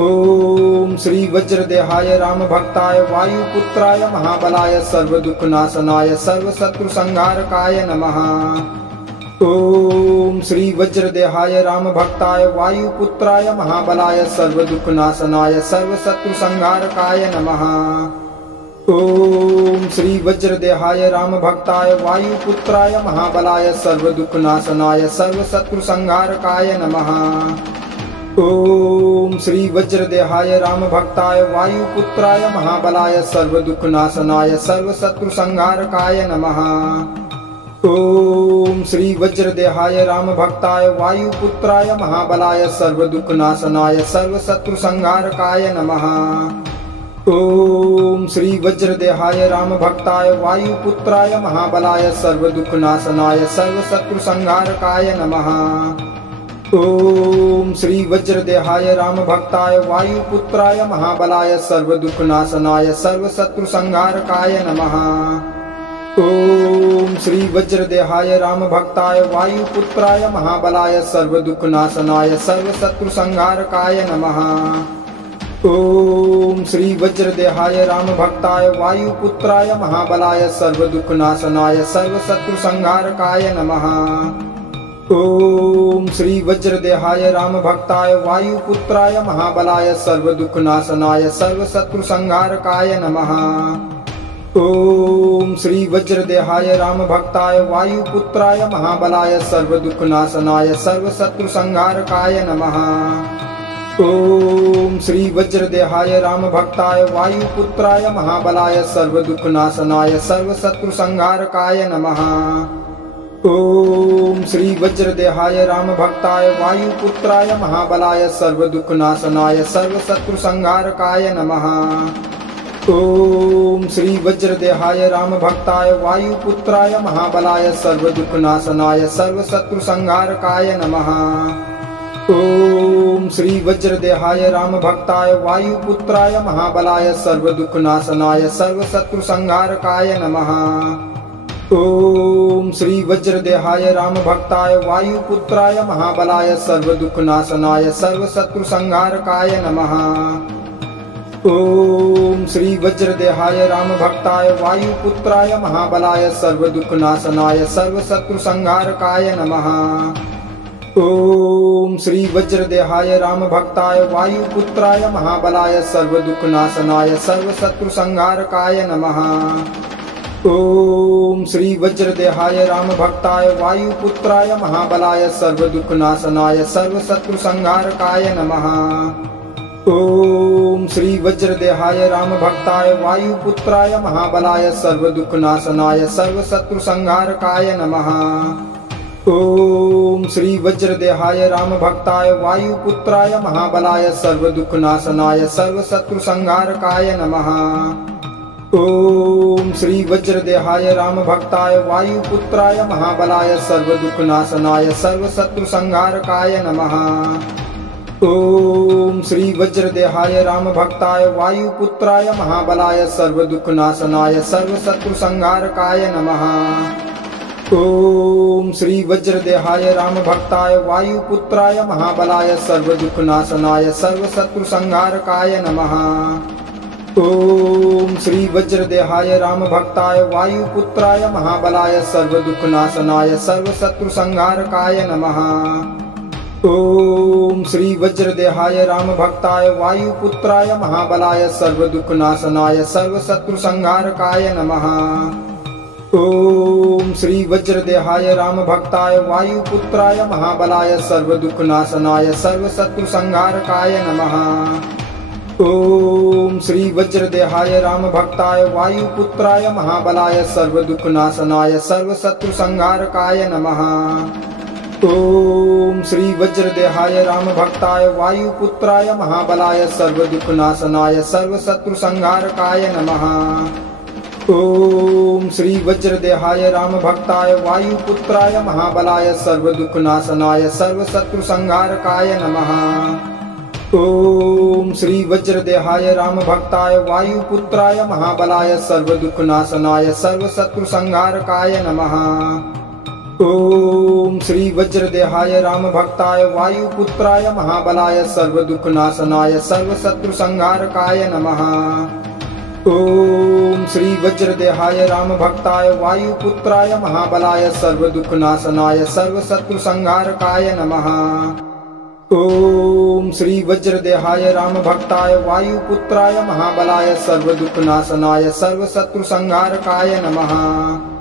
ओम श्री वज्रदेहाय राम भक्ताय वायुपुत्राय महाबलाय सर्वदुःखनाशनाय सर्वशत्रुसंहारकाय नमः। ओम श्री वज्रदेहाय राम भक्ताय वायुपुत्राय महाबलाय सर्वदुःखनाशनाय सर्वशत्रुसंहारकाय नमः। ओम श्री वज्रदेहाय राम भक्ताय वायुपुत्राय महाबलाय सर्वदुःखनाशनाय सर्वशत्रुसंहारकाय नमः। ओम श्री वज्रदेहाय राम भक्ताय वायुपुत्राय महाबलाय सर्वदुःखनाशनाय सर्वशत्रुसंहारकाय नमः। ओम श्री वज्रदेहाय राम भक्ताय वायुपुत्राय महाबलाय सर्वदुःखनाशनाय सर्वशत्रुसंहारकाय नमः। ओम श्री वज्रदेहाय राम भक्ताय वायुपुत्राय महाबलाय सर्वदुःखनाशनाय सर्वशत्रुसंहारकाय नमः। ओम श्री वज्रदेहाय राम भक्ताय वायुपुत्राय महाबलाय सर्वदुःखनाशनाय सर्वशत्रुसंहारकाय नमः। ओम श्री वज्रदेहाय राम भक्ताय वायुपुत्राय महाबलाय सर्वदुःखनाशनाय सर्वशत्रुसंहारकाय नमः। ओम श्री वज्रदेहाय राम भक्ताय वायुपुत्राय महाबलाय सर्वदुःखनाशनाय सर्वशत्रुसंहारकाय नमः। ओम श्री वज्रदेहाय राम भक्ताय वायुपुत्राय महाबलाय सर्वदुःखनाशनाय सर्वशत्रुसंहारकाय नमः। ओम श्री वज्रदेहाय राम भक्ताय वायुपुत्राय महाबलाय सर्वदुःखनाशनाय सर्वशत्रुसंहारकाय नमः। ओम श्री वज्रदेहाय राम भक्ताय वायुपुत्राय महाबलाय सर्वदुःखनाशनाय सर्वशत्रुसंहारकाय नमः। ओम श्री वज्रदेहाय राम भक्ताय वायुपुत्राय महाबलाय सर्वदुःखनाशनाय सर्वशत्रुसंहारकाय नमः। ओम श्री वज्रदेहाय राम भक्ताय वायुपुत्राय महाबलाय सर्वदुःखनाशनाय सर्वशत्रुसंहारकाय नमः। ओम श्री वज्रदेहाय राम भक्ताय वायुपुत्राय महाबलाय सर्वदुःखनाशनाय सर्वशत्रुसंहारकाय नमः। ओम श्री वज्रदेहाय राम भक्ताय वायुपुत्राय महाबलाय सर्वदुःखनाशनाय सर्वशत्रुसंहारकाय नमः। ओम श्री वज्रदेहाय राम भक्ताय वायुपुत्राय महाबलाय सर्वदुःखनाशनाय सर्वशत्रुसंहारकाय नमः। ओम श्री वज्रदेहाय राम भक्ताय वायुपुत्राय महाबलाय सर्वदुःखनाशनाय सर्वशत्रुसंहारकाय नमः। ओम श्री वज्रदेहाय राम भक्ताय वायुपुत्राय महाबलाय सर्वदुःखनाशनाय सर्वशत्रुसंहारकाय नमः। ओम श्री वज्रदेहाय राम भक्ताय वायुपुत्राय महाबलाय सर्वदुःखनाशनाय सर्वशत्रुसंहारकाय नमः। ओम श्री वज्रदेहाय राम भक्ताय वायुपुत्राय महाबलाय सर्वदुःखनाशनाय सर्वशत्रुसंहारकाय नमः। ओम श्री वज्रदेहाय राम भक्ताय वायुपुत्राय महाबलाय सर्वदुःखनाशनाय सर्वशत्रुसंहारकाय नमः। ओम श्री वज्रदेहाय राम भक्ताय वायुपुत्राय महाबलाय सर्वदुःखनाशनाय सर्वशत्रुसंहारकाय नमः। ओम श्री वज्रदेहाय राम भक्ताय वायुपुत्राय महाबलाय सर्वदुःखनाशनाय सर्वशत्रुसंहारकाय नमः। ओम श्री वज्रदेहाय राम भक्ताय वायुपुत्राय महाबलाय सर्वदुःखनाशनाय सर्वशत्रुसंहारकाय नमः। ओम श्री वज्रदेहाय राम भक्ताय वायुपुत्राय महाबलाय सर्वदुःखनाशनाय सर्वशत्रुसंहारकाय नमः। ओम श्री वज्रदेहाय राम भक्ताय वायुपुत्राय महाबलाय सर्वदुःखनाशनाय सर्वशत्रुसंहारकाय नमः। ओम श्री वज्रदेहाय राम भक्ताय वायुपुत्राय महाबलाय सर्वदुःखनाशनाय सर्वशत्रुसंहारकाय नमः। ओम श्री वज्रदेहाय राम भक्ताय वायुपुत्राय महाबलाय सर्वदुःखनाशनाय सर्वशत्रुसंहारकाय नमः। ओम श्री वज्रदेहाय राम भक्ताय वायुपुत्राय महाबलाय सर्वदुःखनाशनाय सर्वशत्रुसंहारकाय नमः। ओम श्री वज्रदेहाय राम भक्ताय वायुपुत्राय महाबलाय सर्वदुःखनाशनाय सर्वशत्रुसंहारकाय नमः। ओम श्री वज्रदेहाय राम भक्ताय वायुपुत्राय महाबलाय सर्वदुःखनाशनाय सर्वशत्रुसंहारकाय नमः। ओम श्री वज्रदेहाय राम भक्ताय वायुपुत्राय महाबलाय सर्वदुःखनाशनाय सर्वशत्रुसंहारकाय नमः। ओम श्री वज्रदेहाय राम भक्ताय वायुपुत्राय महाबलाय सर्वदुःखनाशनाय सर्वशत्रुसंहारकाय नमः।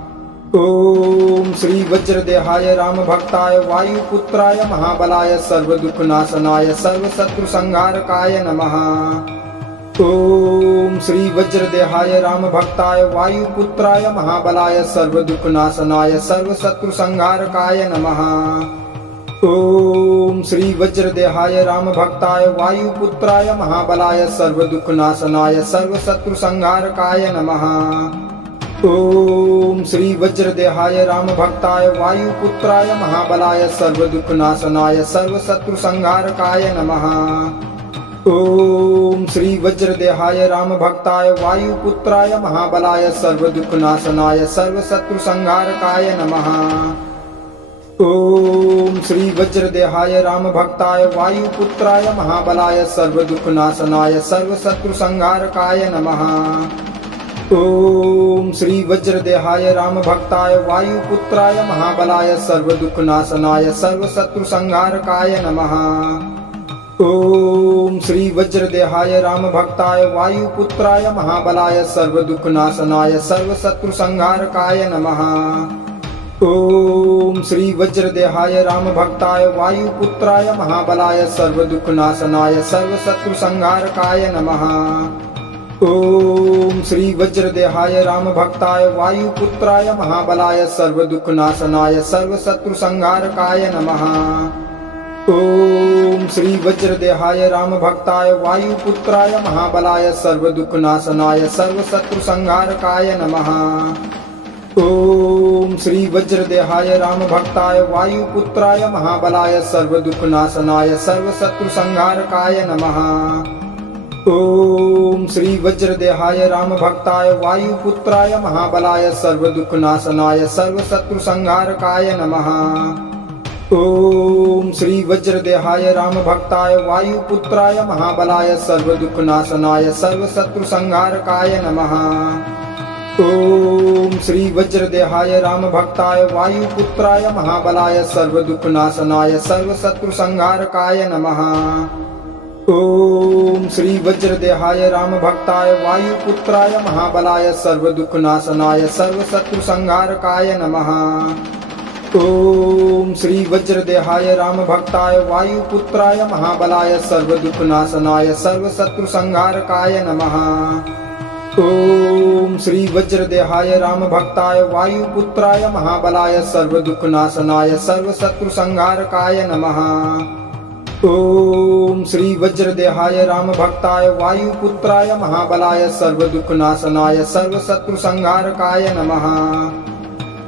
ओम श्री वज्रदेहाय राम भक्ताय वायुपुत्राय महाबलाय सर्वदुःखनाशनाय सर्वशत्रुसंहारकाय नमः। ओम श्री वज्रदेहाय राम भक्ताय वायुपुत्राय महाबलाय सर्वदुःखनाशनाय सर्वशत्रुसंहारकाय नमः। ओम श्री वज्रदेहाय राम भक्ताय वायुपुत्राय महाबलाय सर्वदुःखनाशनाय सर्वशत्रुसंहारकाय नमः। ओम श्री वज्रदेहाय राम भक्ताय वायुपुत्राय महाबलाय सर्वदुःखनाशनाय सर्वशत्रुसंहारकाय नमः। ओम श्री वज्रदेहाय राम भक्ताय वायुपुत्राय महाबलाय सर्वदुःखनाशनाय सर्वशत्रुसंहारकाय नमः। ओम श्री वज्रदेहाय राम भक्ताय वायुपुत्राय महाबलाय सर्वदुःखनाशनाय सर्वशत्रुसंहारकाय नमः। ओम श्री वज्रदेहाय राम भक्ताय वायुपुत्राय महाबलाय सर्वदुःखनाशनाय सर्वशत्रुसंहारकाय नमः। ओम श्री वज्रदेहाय राम भक्ताय वायुपुत्राय महाबलाय सर्वदुःखनाशनाय सर्वशत्रुसंहारकाय नमः। ओम श्री वज्रदेहाय राम भक्ताय वायुपुत्राय महाबलाय सर्वदुःखनाशनाय सर्वशत्रुसंहारकाय नमः। ओम श्री वज्रदेहाय राम भक्ताय वायुपुत्राय महाबलाय सर्वदुःखनाशनाय सर्वशत्रुसंहारकाय नमः। ओम श्री वज्रदेहाय राम भक्ताय वायुपुत्राय महाबलाय सर्वदुःखनाशनाय सर्वशत्रुसंहारकाय नमः। ओम श्री वज्रदेहाय राम भक्ताय वायुपुत्राय महाबलाय सर्वदुःखनाशनाय सर्वशत्रुसंहारकाय नमः। ओम श्री वज्रदेहाय राम भक्ताय वायुपुत्राय महाबलाय सर्वदुःखनाशनाय सर्वशत्रुसंहारकाय नमः। ओम श्री वज्रदेहाय राम भक्ताय वायुपुत्राय महाबलाय सर्वदुःखनाशनाय सर्वशत्रुसंहारकाय नमः। ओम श्री वज्रदेहाय राम भक्ताय वायुपुत्राय महाबलाय सर्वदुःखनाशनाय सर्वशत्रुसंहारकाय नमः। ओम श्री वज्रदेहाय राम भक्ताय वायुपुत्राय महाबलाय सर्वदुःखनाशनाय सर्वशत्रुसंहारकाय नमः। ओम श्री वज्रदेहाय राम भक्ताय वायुपुत्राय महाबलाय सर्वदुःखनाशनाय सर्वशत्रुसंहारकाय नमः। ओम श्री वज्रदेहाय राम भक्ताय वायुपुत्राय महाबलाय सर्वदुःखनाशनाय सर्वशत्रुसंहारकाय नमः। ओम श्री वज्रदेहाय राम भक्ताय वायुपुत्राय महाबलाय सर्वदुःखनाशनाय सर्वशत्रुसंहारकाय नमः।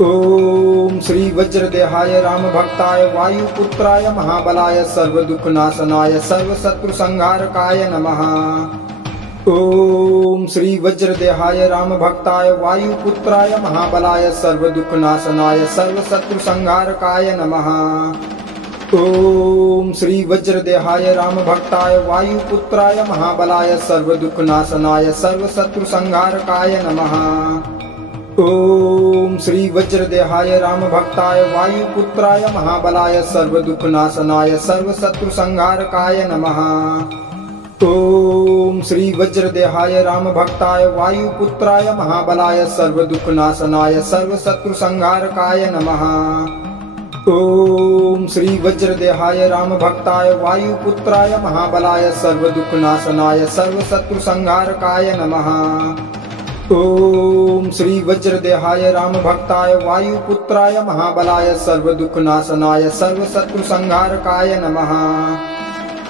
ओम श्री वज्रदेहाय राम भक्ताय वायुपुत्राय महाबलाय सर्वदुःखनाशनाय सर्वशत्रुसंहारकाय नमः। ओम श्री वज्रदेहाय राम भक्ताय वायुपुत्राय महाबलाय सर्वदुःखनाशनाय सर्वशत्रुसंहारकाय नमः। ओम श्री वज्रदेहाय राम भक्ताय वायुपुत्राय महाबलाय सर्वदुःखनाशनाय सर्वशत्रुसंहारकाय नमः। ओम श्री वज्रदेहाय राम भक्ताय वायुपुत्राय महाबलाय सर्वदुःखनाशनाय सर्वशत्रुसंहारकाय नमः। ओम श्री वज्रदेहाय राम भक्ताय वायुपुत्राय महाबलाय सर्वदुःखनाशनाय सर्वशत्रुसंहारकाय नमः। ओम श्री वज्रदेहाय राम भक्ताय वायुपुत्राय महाबलाय सर्वदुःखनाशनाय सर्वशत्रुसंहारकाय नमः। ओम श्री वज्रदेहाय राम भक्ताय वायुपुत्राय महाबलाय सर्वदुःखनाशनाय सर्वशत्रुसंहारकाय नमः।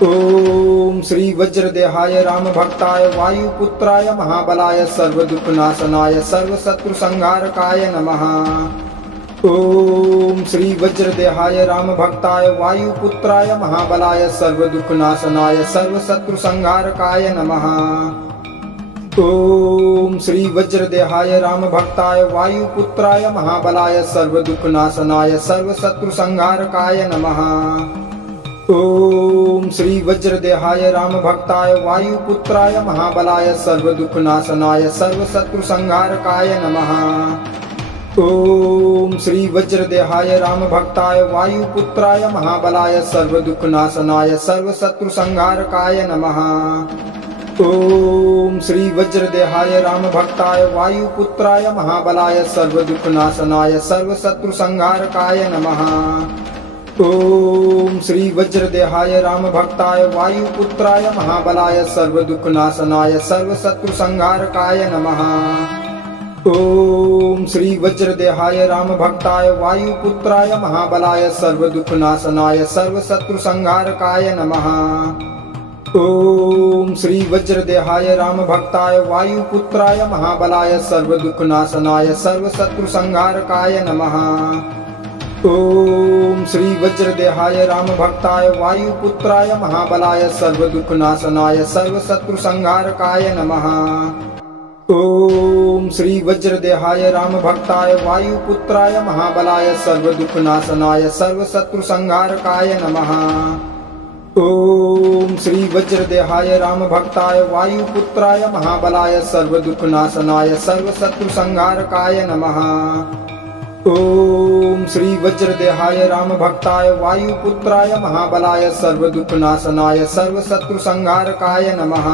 ओम श्री वज्रदेहाय राम भक्ताय वायुपुत्राय महाबलाय सर्वदुःखनाशनाय सर्वशत्रुसंहारकाय नमः। ओम श्री वज्रदेहाय राम भक्ताय वायुपुत्राय महाबलाय सर्वदुःखनाशनाय सर्वशत्रुसंहारकाय नमः। ओम श्री वज्रदेहाय राम भक्ताय वायुपुत्राय महाबलाय सर्वदुःखनाशनाय सर्वशत्रुसंहारकाय नमः। ओम श्री वज्रदेहाय राम भक्ताय वायुपुत्राय महाबलाय सर्वदुःखनाशनाय सर्वशत्रुसंहारकाय नमः। ओम श्री वज्रदेहाय राम भक्ताय वायुपुत्राय महाबलाय सर्वदुःखनाशनाय सर्वशत्रुसंहारकाय नमः। ओम श्री वज्रदेहाय राम भक्ताय वायुपुत्राय महाबलाय सर्वदुःखनाशनाय सर्वशत्रुसंहारकाय नमः। ओम श्री वज्रदेहाय राम भक्ताय वायुपुत्राय महाबलाय सर्वदुःखनाशनाय सर्वशत्रुसंहारकाय नमः। ओम श्री वज्रदेहाय राम भक्ताय वायुपुत्राय महाबलाय सर्वदुःखनाशनाय सर्वशत्रुसंहारकाय नमः। ओम श्री वज्रदेहाय राम भक्ताय वायुपुत्राय महाबलाय सर्वदुःखनाशनाय सर्वशत्रुसंहारकाय नमः। ओम श्री वज्रदेहाय राम भक्ताय वायुपुत्राय महाबलाय सर्वदुःखनाशनाय सर्वशत्रुसंहारकाय नमः। ओम श्री वज्रदेहाय राम भक्ताय वायुपुत्राय महाबलाय सर्वदुःखनाशनाय सर्वशत्रुसंहारकाय नमः। ओम श्री वज्रदेहाय राम भक्ताय वायुपुत्राय महाबलाय सर्वदुःखनाशनाय सर्वशत्रुसंहारकाय नमः। ओम श्री वज्रदेहाय राम भक्ताय वायुपुत्राय महाबलाय सर्वदुःखनाशनाय सर्वशत्रुसंहारकाय नमः।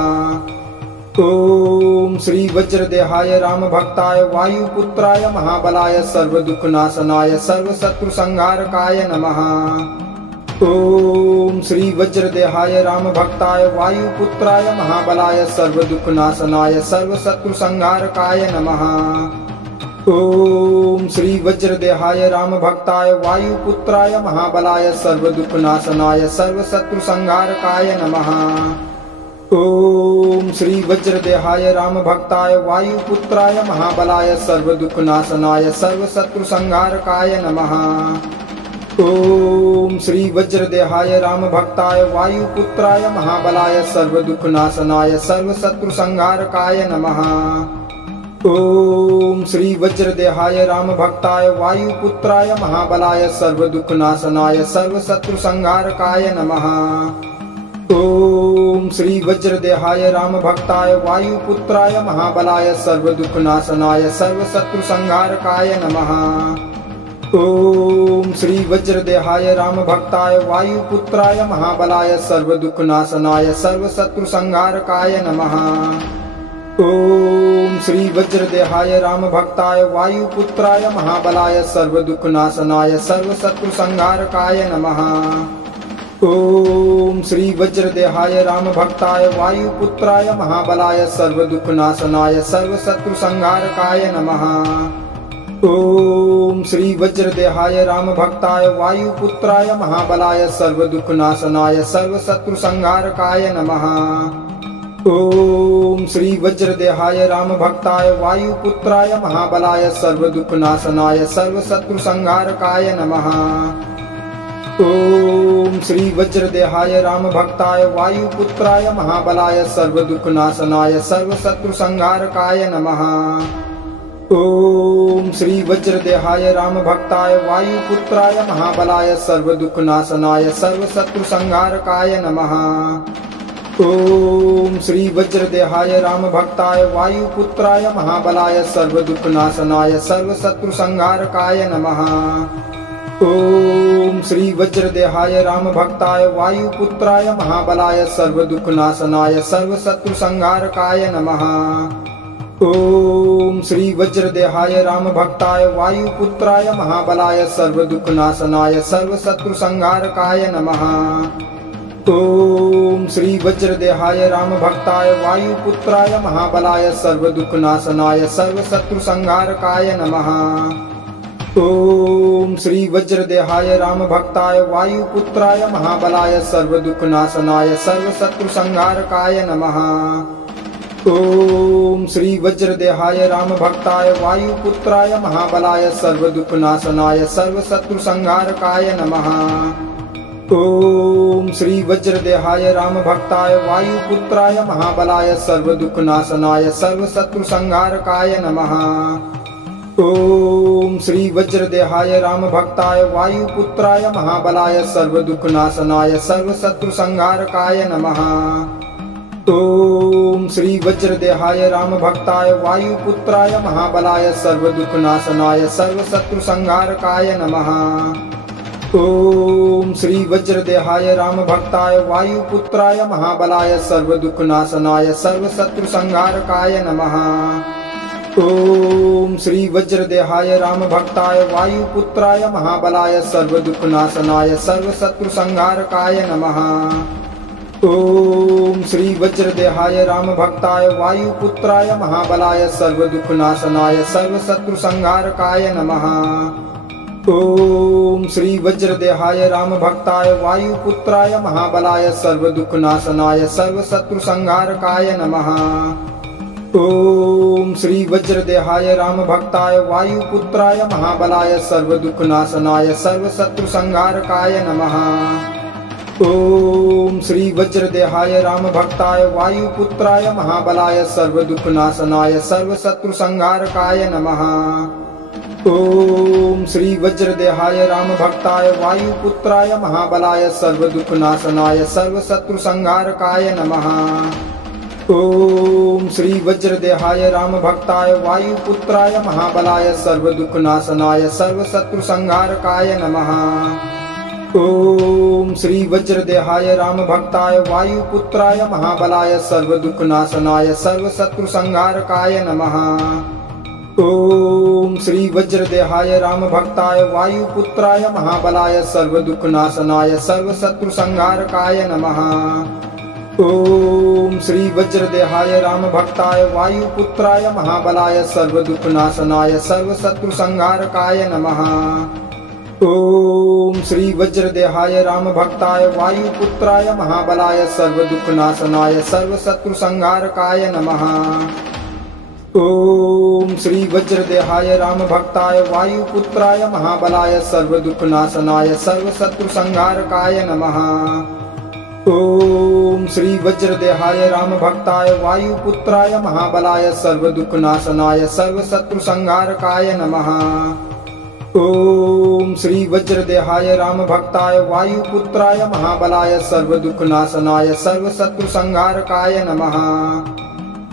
ओम श्री वज्रदेहाय राम भक्ताय वायुपुत्राय महाबलाय सर्वदुःखनाशनाय सर्वशत्रुसंहारकाय नमः। ओम श्री वज्रदेहाय राम भक्ताय वायुपुत्राय महाबलाय सर्वदुःखनाशनाय सर्वशत्रुसंहारकाय नमः। ओम श्री वज्रदेहाय राम भक्ताय वायुपुत्राय महाबलाय सर्वदुःखनाशनाय सर्वशत्रुसंहारकाय नमः। ओम श्री वज्रदेहाय राम भक्ताय वायुपुत्राय महाबलाय सर्वदुःखनाशनाय सर्वशत्रुसंहारकाय नमः। ओम श्री वज्रदेहाय राम भक्ताय वायुपुत्राय महाबलाय सर्वदुःखनाशनाय सर्वशत्रुसंहारकाय नमः। ओम श्री वज्रदेहाय राम भक्ताय वायुपुत्राय महाबलाय सर्वदुःखनाशनाय सर्वशत्रुसंहारकाय नमः। ओम श्री वज्रदेहाय राम भक्ताय वायुपुत्राय महाबलाय सर्वदुःखनाशनाय सर्वशत्रुसंहारकाय नमः। ओम श्री वज्रदेहाय राम भक्ताय वायुपुत्राय महाबलाय सर्वदुःखनाशनाय सर्वशत्रुसंहारकाय नमः। ओम श्री वज्रदेहाय राम भक्ताय वायुपुत्राय महाबलाय सर्वदुःखनाशनाय सर्वशत्रुसंहारकाय नमः। ओम श्री वज्रदेहाय राम भक्ताय वायुपुत्राय महाबलाय सर्वदुःखनाशनाय सर्वशत्रुसंहारकाय नमः। ओम श्री वज्रदेहाय राम भक्ताय वायुपुत्राय महाबलाय सर्वदुःखनाशनाय सर्वशत्रुसंहारकाय नमः। ओम श्री वज्रदेहाय राम भक्ताय वायुपुत्राय महाबलाय सर्वदुःखनाशनाय सर्वशत्रुसंहारकाय नमः। ओम श्री वज्रदेहाय राम भक्ताय वायुपुत्राय महाबलाय सर्वदुःखनाशनाय सर्वशत्रुसंहारकाय नमः। ओम श्री वज्रदेहाय राम भक्ताय वायुपुत्राय महाबलाय सर्वदुःखनाशनाय सर्वशत्रुसंहारकाय नमः। ओम श्री वज्रदेहाय राम भक्ताय वायुपुत्राय महाबलाय सर्वदुःखनाशनाय सर्वशत्रुसंहारकाय नमः। ओम श्री वज्रदेहाय राम भक्ताय वायुपुत्राय महाबलाय सर्वदुःखनाशनाय सर्वशत्रुसंहारकाय नमः। ओम श्री वज्रदेहाय राम भक्ताय वायुपुत्राय महाबलाय सर्वदुःखनाशनाय सर्वशत्रुसंहारकाय नमः। ओम श्री वज्रदेहाय राम भक्ताय वायुपुत्राय महाबलाय सर्वदुःखनाशनाय सर्वशत्रुसंहारकाय नमः। ओम श्री वज्रदेहाय राम भक्ताय वायुपुत्राय महाबलाय सर्वदुःखनाशनाय सर्वशत्रुसंहारकाय नमः। ओम श्री वज्रदेहाय राम भक्ताय वायुपुत्राय महाबलाय सर्वदुःखनाशनाय सर्वशत्रुसंहारकाय नमः। ओम श्री वज्रदेहाय राम भक्ताय वायुपुत्राय महाबलाय सर्वदुःखनाशनाय सर्वशत्रुसंहारकाय नमः। ओम श्री वज्रदेहाय राम भक्ताय वायुपुत्राय महाबलाय सर्वदुःखनाशनाय सर्वशत्रुसंहारकाय नमः। ओम श्री वज्रदेहाय राम भक्ताय वायुपुत्राय महाबलाय सर्वदुःखनाशनाय सर्वशत्रुसंहारकाय नमः। ओम श्री वज्रदेहाय राम भक्ताय वायुपुत्राय महाबलाय सर्वदुःखनाशनाय सर्वशत्रुसंहारकाय नमः। ओम श्री वज्रदेहाय राम भक्ताय वायुपुत्राय महाबलाय सर्वदुःखनाशनाय सर्वशत्रुसंहारकाय नमः। ओम श्री वज्रदेहाय राम भक्ताय वायुपुत्राय महाबलाय सर्वदुःखनाशनाय सर्वशत्रुसंहारकाय नमः। ओम श्री वज्रदेहाय राम भक्ताय वायुपुत्राय महाबलाय सर्वदुःखनाशनाय सर्वशत्रुसंहारकाय नमः। ओम श्री वज्रदेहाय राम भक्ताय वायुपुत्राय महाबलाय सर्वदुःखनाशनाय सर्वशत्रुसंहारकाय नमः। ओम श्री वज्रदेहाय राम भक्ताय वायुपुत्राय महाबलाय सर्वदुःखनाशनाय सर्वशत्रुसंहारकाय नमः। ओम श्री वज्रदेहाय रामभक्ताय वायुपुत्राय महाबलाय सर्वदुःखनाशनाय सर्वशत्रुसंहारकाय नमः। ओम श्री वज्रदेहाय रामभक्ताय वायुपुत्राय महाबलाय सर्वदुःखनाशनाय सर्वशत्रुसंहारकाय नमः। ओम श्री वज्रदेहाय रामभक्ताय वायुपुत्राय महाबलाय सर्वदुःखनाशनाय सर्वशत्रुसंहारकाय नमः। ओम श्री वज्रदेहाय रामभक्ताय वायुपुत्राय महाबलाय सर्वदुःखनाशनाय सर्वशत्रुसंहारकाय नमः। ओम श्री वज्रदेहाय रामभक्ताय वायुपुत्राय महाबलाय सर्वदुःखनाशनाय सर्वशत्रुसंहारकाय नमः। ओम श्री वज्रदेहाय रामभक्ताय वायुपुत्राय महाबलाय सर्वदुःखनाशनाय सर्वशत्रुसंहारकाय नमः। ओम श्री वज्रदेहाय रामभक्ताय वायुपुत्राय महाबलाय सर्वदुःखनाशनाय सर्वशत्रुसंहारकाय नमः। ओम श्री वज्रदेहाय रामभक्ताय वायुपुत्राय महाबलाय सर्वदुःखनाशनाय सर्वशत्रुसंहारकाय नमः। ओम श्री वज्रदेहाय रामभक्ताय वायुपुत्राय महाबलाय सर्वदुःखनाशनाय सर्वशत्रुसंहारकाय नमः।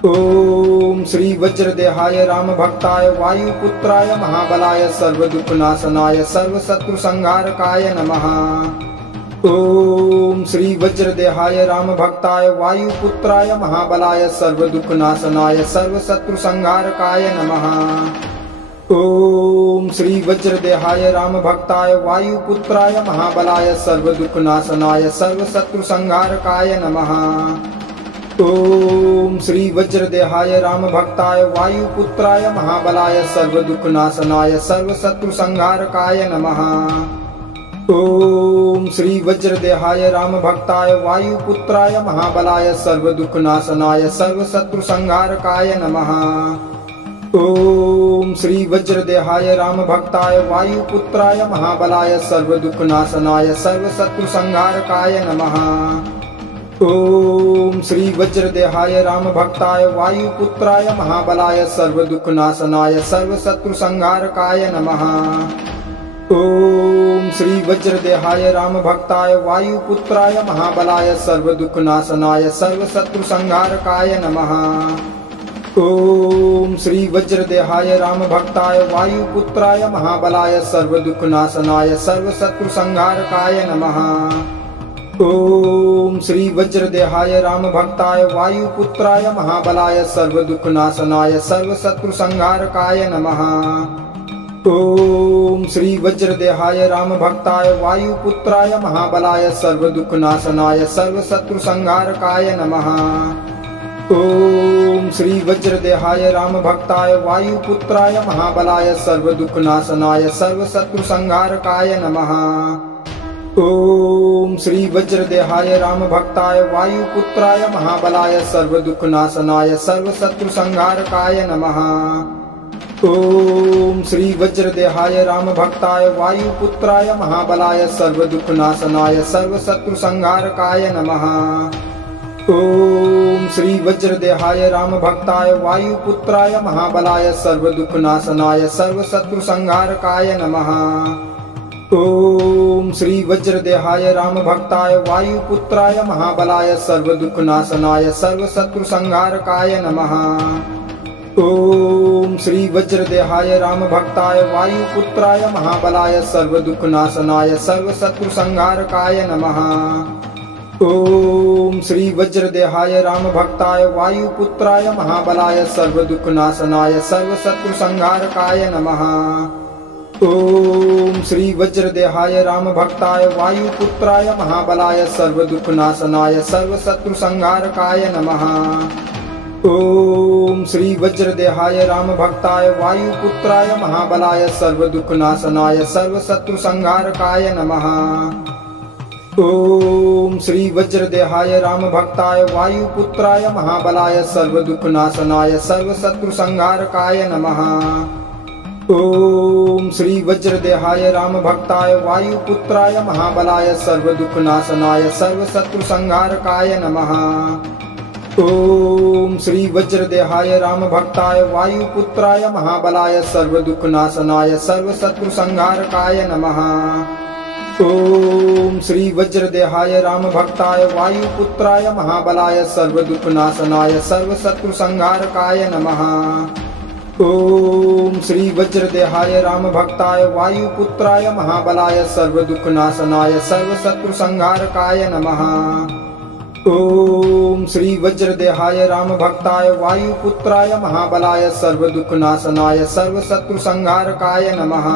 ओम श्री वज्रदेहाय रामभक्ताय वायुपुत्राय महाबलाय सर्वदुःखनाशनाय सर्वशत्रुसंहारकाय नमः। ओम श्री वज्रदेहाय रामभक्ताय वायुपुत्राय महाबलाय सर्वदुःखनाशनाय सर्वशत्रुसंहारकाय नमः। ओम श्री वज्रदेहाय रामभक्ताय वायुपुत्राय महाबलाय सर्वदुःखनाशनाय सर्वशत्रुसंहारकाय नमः। ओम श्री वज्रदेहाय रामभक्ताय वायुपुत्राय महाबलाय सर्वदुःखनाशनाय सर्वशत्रुसंहारकाय नमः। ओम श्री वज्रदेहाय रामभक्ताय वायुपुत्राय महाबलाय सर्वदुःखनाशनाय सर्वशत्रुसंहारकाय नमः। ओम श्री वज्रदेहाय रामभक्ताय वायुपुत्राय महाबलाय सर्वदुःखनाशनाय सर्वशत्रुसंहारकाय नमः। ओम श्री वज्रदेहाय रामभक्ताय वायुपुत्राय महाबलाय सर्वदुःखनाशनाय सर्वशत्रुसंहारकाय नमः। ओम श्री वज्रदेहाय रामभक्ताय वायुपुत्राय महाबलाय सर्वदुःखनाशनाय सर्वशत्रुसंहारकाय नमः। ओम श्री वज्रदेहाय रामभक्ताय वायुपुत्राय महाबलाय सर्वदुःखनाशनाय सर्वशत्रुसंहारकाय नमः। ओम श्री वज्रदेहाय रामभक्ताय वायुपुत्राय महाबलाय सर्वदुःखनाशनाय सर्वशत्रुसंहारकाय नमः। ओम श्री वज्रदेहाय रामभक्ताय वायुपुत्राय महाबलाय सर्वदुःखनाशनाय सर्वशत्रुसंहारकाय नमः। ओम श्री वज्रदेहाय रामभक्ताय वायुपुत्राय महाबलाय सर्वदुःखनाशनाय सर्वशत्रुसंहारकाय नमः। ओम श्री वज्रदेहाय रामभक्ताय वायुपुत्राय महाबलाय सर्वदुःखनाशनाय सर्वशत्रुसंहारकाय नमः। ओम श्री वज्रदेहाय रामभक्ताय वायुपुत्राय महाबलाय सर्वदुःखनाशनाय सर्वशत्रुसंहारकाय नमः। ओम श्री वज्रदेहाय रामभक्ताय वायुपुत्राय महाबलाय सर्वदुःखनाशनाय सर्वशत्रुसंहारकाय नमः। ओम श्री वज्रदेहाय रामभक्ताय वायुपुत्राय महाबलाय सर्वदुःखनाशनाय सर्वशत्रुसंहारकाय नमः। ओम श्री वज्रदेहाय रामभक्ताय वायुपुत्राय महाबलाय सर्वदुःखनाशनाय सर्वशत्रुसंहारकाय नमः। ओम श्री वज्रदेहाय रामभक्ताय वायुपुत्राय महाबलाय सर्वदुःखनाशनाय सर्वशत्रुसंहारकाय नमः। ओम श्री वज्रदेहाय रामभक्ताय वायुपुत्राय महाबलाय सर्वदुःखनाशनाय सर्वशत्रुसंहारकाय नमः। ओम श्री वज्रदेहाय रामभक्ताय वायुपुत्राय महाबलाय सर्वदुःखनाशनाय सर्वशत्रुसंहारकाय नमः। ओम श्री वज्रदेहाय रामभक्ताय वायुपुत्राय महाबलाय सर्वदुःखनाशनाय सर्वशत्रुसंहारकाय नमः। ओम श्री वज्रदेहाय रामभक्ताय वायुपुत्राय महाबलाय सर्वदुःखनाशनाय सर्वशत्रुसंहारकाय नमः। ओम श्री वज्रदेहाय राम भक्ताय वायुपुत्राय महाबलाय सर्वदुःखनाशनाय सर्वशत्रुसंहारकाय नमः। ओम श्री वज्रदेहाय राम भक्ताय वायुपुत्राय महाबलाय सर्वदुःखनाशनाय सर्वशत्रुसंहारकाय नमः। ओम श्री वज्रदेहाय राम भक्ताय वायुपुत्राय महाबलाय सर्वदुःखनाशनाय सर्वशत्रुसंहारकाय नमः। ओम श्री वज्रदेहाय राम भक्ताय वायुपुत्राय महाबलाय सर्वदुःखनाशनाय सर्वशत्रुसंहारकाय नमः।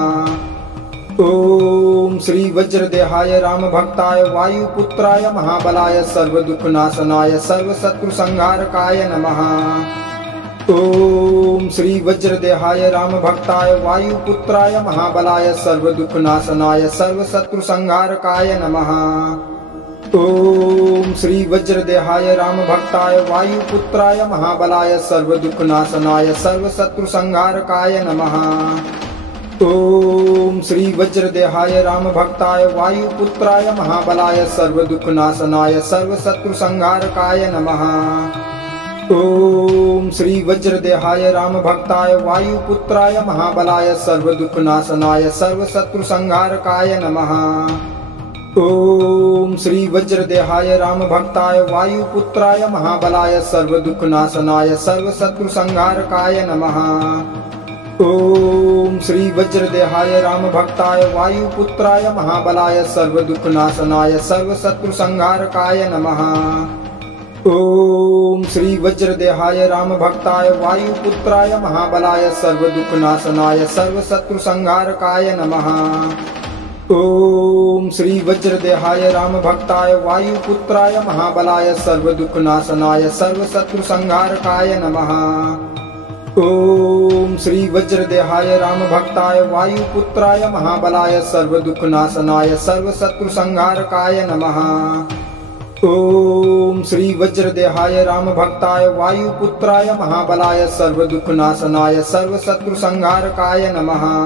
ओम श्री वज्रदेहाय राम भक्ताय वायुपुत्राय महाबलाय सर्वदुःखनाशनाय सर्वशत्रुसंहारकाय नमः। ओम श्री वज्रदेहाय राम भक्ताय वायुपुत्राय महाबलाय सर्वदुःखनाशनाय सर्वशत्रुसंहारकाय नमः। ओम श्री वज्रदेहाय राम भक्ताय वायुपुत्राय महाबलाय सर्वदुःखनाशनाय सर्वशत्रुसंहारकाय नमः। ओम श्री वज्रदेहाय राम भक्ताय वायुपुत्राय महाबलाय सर्वदुःखनाशनाय सर्वशत्रुसंहारकाय नमः। ओम श्री वज्रदेहाय राम भक्ताय वायुपुत्राय महाबलाय सर्वदुःखनाशनाय सर्वशत्रुसंहारकाय नमः। ओम श्री वज्रदेहाय राम भक्ताय वायुपुत्राय महाबलाय सर्वदुःखनाशनाय सर्वशत्रुसंहारकाय नमः। ओम श्री वज्रदेहाय राम भक्ताय वायुपुत्राय महाबलाय सर्वदुःखनाशनाय सर्वशत्रुसंहारकाय नमः। ओम श्री वज्रदेहाय राम भक्ताय वायुपुत्राय महाबलाय सर्वदुःखनाशनाय सर्वशत्रुसंहारकाय नमः। ओम श्री वज्रदेहाय राम भक्ताय वायुपुत्राय महाबलाय सर्वदुःखनाशनाय सर्वशत्रुसंहारकाय नमः। ओम श्री वज्रदेहाय राम भक्ताय वायुपुत्राय महाबलाय सर्वदुःखनाशनाय सर्वशत्रुसंहारकाय नमः। ओम श्री वज्रदेहाय राम भक्ताय वायुपुत्राय महाबलाय सर्वदुःखनाशनाय सर्वशत्रुसंहारकाय नमः।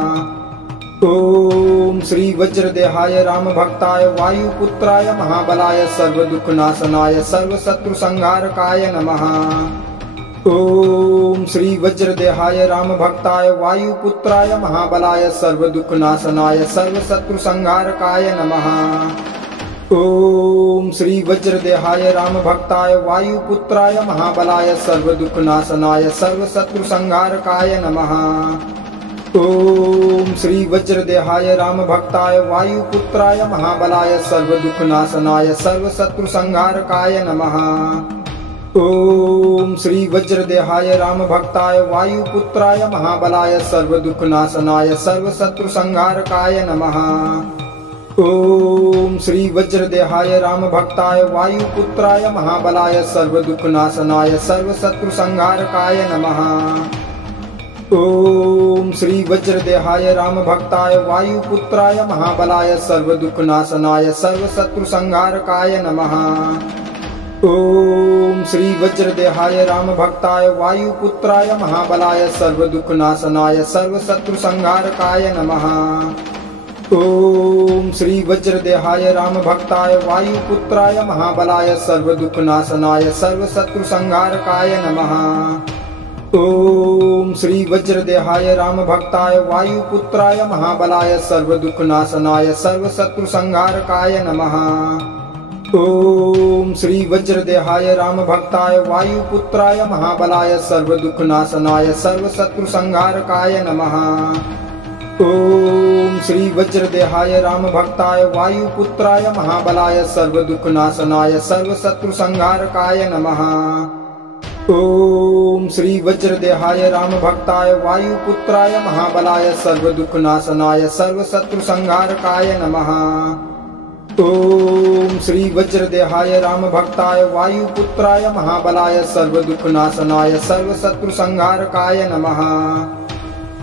ओम श्री वज्रदेहाय राम भक्ताय वायुपुत्राय महाबलाय सर्वदुःखनाशनाय सर्वशत्रुसंहारकाय नमः। ओम श्री वज्रदेहाय राम भक्ताय वायुपुत्राय महाबलाय सर्वदुःखनाशनाय सर्वशत्रुसंहारकाय नमः। ओम श्री वज्रदेहाय राम भक्ताय वायुपुत्राय महाबलाय सर्वदुःखनाशनाय सर्वशत्रुसंहारकाय नमः। ओम श्री वज्रदेहाय राम भक्ताय वायुपुत्राय महाबलाय सर्वदुःखनाशनाय सर्वशत्रुसंहारकाय नमः। ओम श्री वज्रदेहाय राम भक्ताय वायुपुत्राय महाबलाय सर्वदुःखनाशनाय सर्वशत्रुसंहारकाय नमः। ओम श्री वज्रदेहाय राम भक्ताय वायुपुत्राय महाबलाय सर्वदुःखनाशनाय सर्वशत्रुसंहारकाय नमः। ओम श्री वज्रदेहाय राम भक्ताय वायुपुत्राय महाबलाय सर्वदुःखनाशनाय सर्वशत्रुसंहारकाय नमः। ओम श्री वज्रदेहाय राम भक्ताय वायुपुत्राय महाबलाय सर्वदुःखनाशनाय सर्वशत्रुसंहारकाय नमः। ओम श्री वज्रदेहाय राम भक्ताय वायुपुत्राय महाबलाय सर्वदुःखनाशनाय सर्वशत्रुसंहारकाय नमः। ओम श्री वज्रदेहाय राम भक्ताय वायुपुत्राय महाबलाय सर्वदुःखनाशनाय सर्वशत्रुसंहारकाय नमः। ओम श्री वज्रदेहाय राम भक्ताय वायुपुत्राय महाबलाय सर्वदुःखनाशनाय सर्वशत्रुसंहारकाय नमः। ओम श्री वज्रदेहाय राम भक्ताय वायुपुत्राय महाबलाय सर्वदुःखनाशनाय सर्वशत्रुसंहारकाय नमः। ओम श्री वज्रदेहाय राम भक्ताय वायुपुत्राय महाबलाय सर्वदुःखनाशनाय सर्वशत्रुसंहारकाय नमः। ओम श्री वज्रदेहाय राम भक्ताय वायुपुत्राय महाबलाय सर्वदुःखनाशनाय सर्वशत्रुसंहारकाय नमः।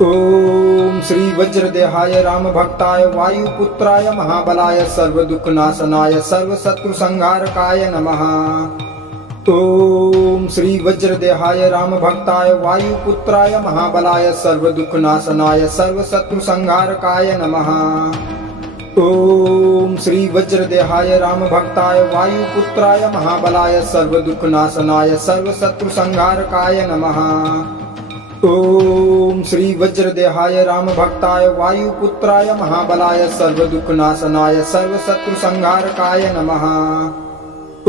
ओम श्री वज्रदेहाय राम भक्ताय वायुपुत्राय महाबलाय सर्वदुःखनाशनाय सर्वशत्रुसंहारकाय नमः। ओम श्री वज्रदेहाय राम भक्ताय वायुपुत्राय महाबलाय सर्वदुःखनाशनाय सर्वशत्रुसंहारकाय नमः। ओम श्री वज्रदेहाय रामभक्ताय वायुपुत्राय महाबलाय सर्वदुःखनाशनाय सर्वशत्रुसंहारकाय नमः। ओम श्री वज्रदेहाय रामभक्ताय वायुपुत्राय महाबलाय सर्वदुःखनाशनाय सर्वशत्रुसंहारकाय नमः।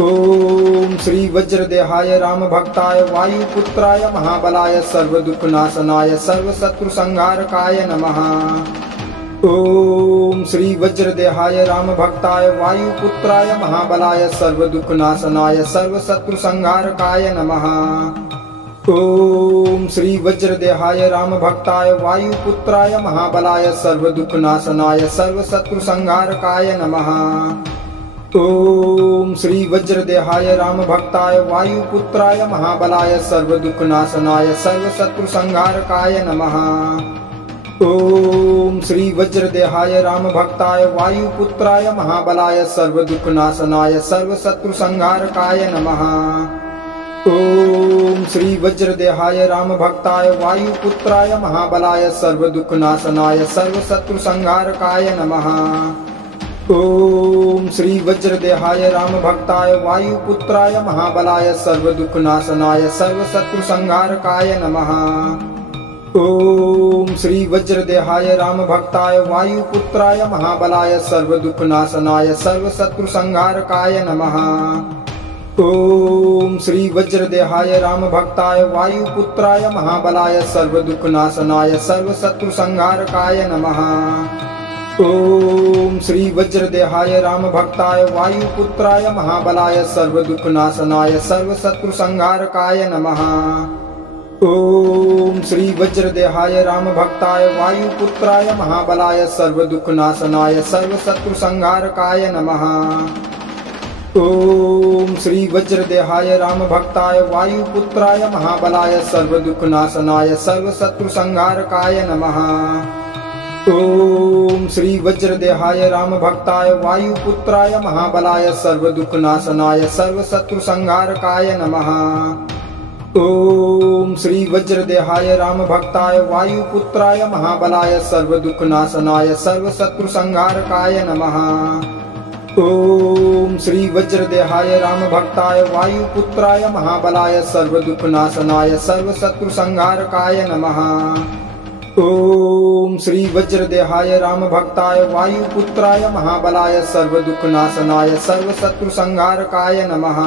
ओम श्री वज्रदेहाय रामभक्ताय वायुपुत्राय महाबलाय सर्वदुःखनाशनाय सर्वशत्रुसंहारकाय नमः। ओम श्री वज्रदेहाय रामभक्ताय वायुपुत्राय महाबलाय सर्वदुःखनाशनाय सर्वशत्रुसंहारकाय नमः। ओम श्री वज्रदेहाय रामभक्ताय वायुपुत्राय महाबलाय सर्वदुःखनाशनाय सर्वशत्रुसंहारकाय नमः। ओम श्री वज्रदेहाय रामभक्ताय वायुपुत्राय महाबलाय सर्वदुःखनाशनाय सर्वशत्रुसंहारकाय नमः। ओम श्री वज्रदेहाय रामभक्ताय वायुपुत्राय महाबलाय सर्वदुःखनाशनाय सर्वशत्रुसंहारकाय नमः। ओम श्री वज्रदेहाय रामभक्ताय वायुपुत्राय महाबलाय सर्वदुःखनाशनाय सर्वशत्रुसंहारकाय नमः। ओम श्री वज्रदेहाय रामभक्ताय वायुपुत्राय महाबलाय सर्वदुःखनाशनाय सर्वशत्रुसंहारकाय नमः। ओम श्री वज्रदेहाय रामभक्ताय वायुपुत्राय महाबलाय सर्वदुःखनाशनाय सर्वशत्रुसंहारकाय नमः। ओम श्री वज्रदेहाय रामभक्ताय वायुपुत्राय महाबलाय सर्वदुःखनाशनाय सर्वशत्रुसंहारकाय नमः। ओम श्री वज्रदेहाय रामभक्ताय वायुपुत्राय महाबलाय सर्वदुःखनाशनाय सर्वशत्रुसंहारकाय नमः। ओम श्री वज्रदेहाय रामभक्ताय वायुपुत्राय महाबलाय सर्वदुःखनाशनाय सर्वशत्रुसंहारकाय नमः। ओम श्री वज्रदेहाय रामभक्ताय वायुपुत्राय महाबलाय सर्वदुःखनाशनाय सर्वशत्रुसंहारकाय नमः। ओम श्री वज्रदेहाय रामभक्ताय वायुपुत्राय महाबलाय सर्वदुःखनाशनाय सर्वशत्रुसंहारकाय नमः। ओम श्री वज्रदेहाय रामभक्ताय वायुपुत्राय महाबलाय सर्वदुःखनाशनाय सर्वशत्रुसंहारकाय नमः। ओम श्री वज्रदेहाय रामभक्ताय वायुपुत्राय महाबलाय सर्वदुःखनाशनाय सर्वशत्रुसंहारकाय नमः। ओम श्री वज्रदेहाय रामभक्ताय वायुपुत्राय महाबलाय सर्वदुःखनाशनाय सर्वशत्रुसंहारकाय नमः।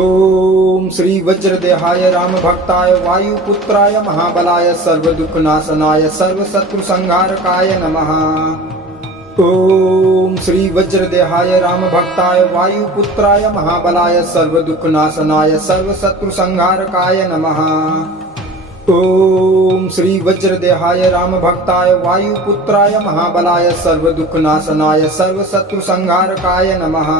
ओम श्री वज्रदेहाय रामभक्ताय वायुपुत्राय महाबलाय सर्वदुःखनाशनाय सर्वशत्रुसंहारकाय नमः। ओम श्री वज्रदेहाय रामभक्ताय वायुपुत्राय महाबलाय सर्वदुःखनाशनाय सर्वशत्रुसंहारकाय नमः। ओम श्री वज्रदेहाय रामभक्ताय वायुपुत्राय महाबलाय सर्वदुःखनाशनाय सर्वशत्रुसंहारकाय नमः।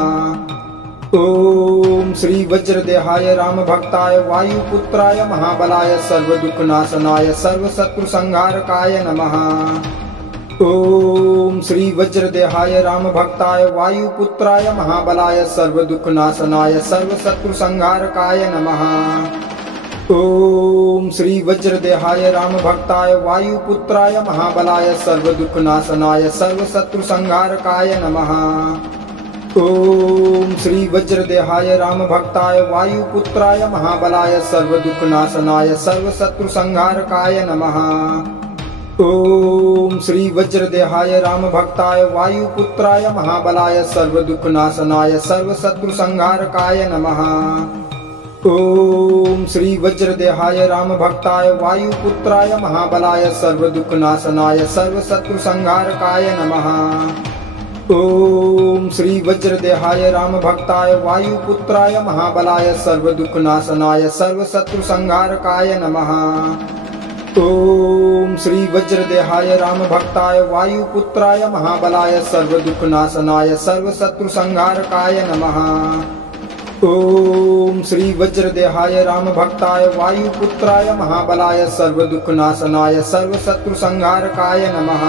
ओम श्री वज्रदेहाय रामभक्ताय वायुपुत्राय महाबलाय सर्वदुःखनाशनाय सर्वशत्रुसंहारकाय नमः। ओम श्री वज्रदेहाय रामभक्ताय वायुपुत्राय महाबलाय सर्वदुःखनाशनाय सर्वशत्रुसंहारकाय नमः। ओम श्री वज्रदेहाय रामभक्ताय वायुपुत्राय महाबलाय सर्वदुःखनाशनाय सर्वशत्रुसंहारकाय नमः। ओम श्री वज्रदेहाय रामभक्ताय वायुपुत्राय महाबलाय सर्वदुःखनाशनाय सर्वशत्रुसंहारकाय नमः। ओम श्री वज्रदेहाय रामभक्ताय वायुपुत्राय महाबलाय सर्वदुःखनाशनाय सर्वशत्रुसंहारकाय नमः। ओम श्री वज्रदेहाय रामभक्ताय वायुपुत्राय महाबलाय सर्वदुःखनाशनाय सर्वशत्रुसंहारकाय नमः। ओम श्री वज्रदेहाय रामभक्ताय वायुपुत्राय महाबलाय सर्वदुःखनाशनाय सर्वशत्रुसंहारकाय नमः। ओम श्री वज्रदेहाय रामभक्ताय वायुपुत्राय महाबलाय सर्वदुःखनाशनाय सर्वशत्रुसंहारकाय नमः। ओम श्री वज्रदेहाय रामभक्ताय वायुपुत्राय महाबलाय सर्वदुःखनाशनाय सर्वशत्रुसंहारकाय नमः।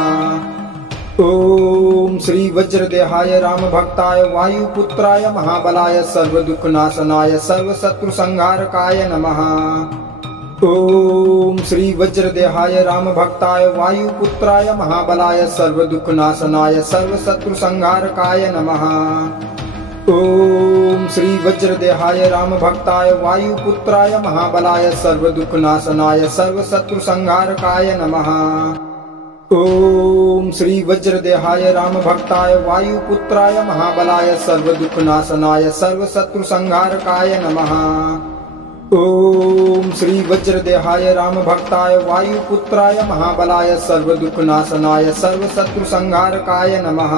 ओम श्री वज्रदेहाय रामभक्ताय वायुपुत्राय महाबलाय सर्वदुःखनाशनाय सर्वशत्रुसंहारकाय नमः। ओम श्री वज्रदेहाय राम भक्ताय वायुपुत्राय महाबलाय सर्वदुःखनाशनाय सर्वशत्रुसंहारकाय नमः। ओम श्री वज्रदेहाय राम भक्ताय वायुपुत्राय महाबलाय सर्वदुःखनाशनाय सर्वशत्रुसंहारकाय नमः। ओम श्री वज्रदेहाय राम भक्ताय वायुपुत्राय महाबलाय सर्वदुःखनाशनाय सर्वशत्रुसंहारकाय नमः। ओम श्री वज्रदेहाय राम भक्ताय वायुपुत्राय महाबलाय सर्वदुःखनाशनाय सर्वशत्रुसंहारकाय नमः।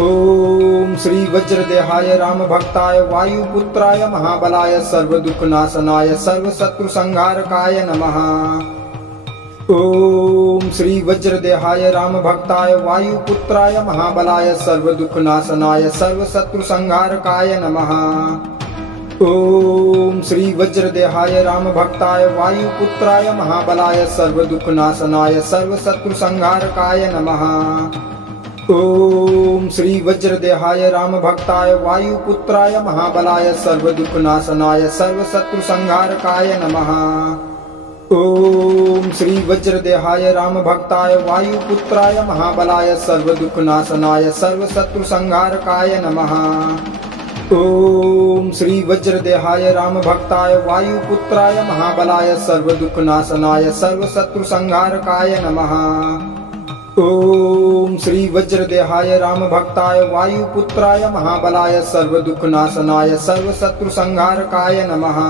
ओम श्री वज्रदेहाय राम भक्ताय वायुपुत्राय महाबलाय सर्वदुःखनाशनाय सर्वशत्रुसंहारकाय नमः। ओम श्री वज्रदेहाय राम भक्ताय वायुपुत्राय महाबलाय सर्वदुःखनाशनाय सर्वशत्रुसंहारकाय नमः। ओम श्री वज्रदेहाय राम भक्ताय वायुपुत्राय महाबलाय सर्वदुःखनाशनाय सर्वशत्रुसंहारकाय नमः। ओम श्री वज्रदेहाय राम भक्ताय वायुपुत्राय महाबलाय सर्वदुःखनाशनाय सर्वशत्रुसंहारकाय नमः। ओम श्री वज्रदेहाय राम भक्ताय वायुपुत्राय महाबलाय सर्वदुःखनाशनाय सर्वशत्रुसंहारकाय नमः। ओम श्री वज्रदेहाय राम भक्ताय वायुपुत्राय महाबलाय सर्वदुःखनाशनाय सर्वशत्रुसंहारकाय नमः। ओम श्री वज्रदेहाय राम भक्ताय वायुपुत्राय महाबलाय सर्वदुःखनाशनाय सर्वशत्रुसंहारकाय नमः।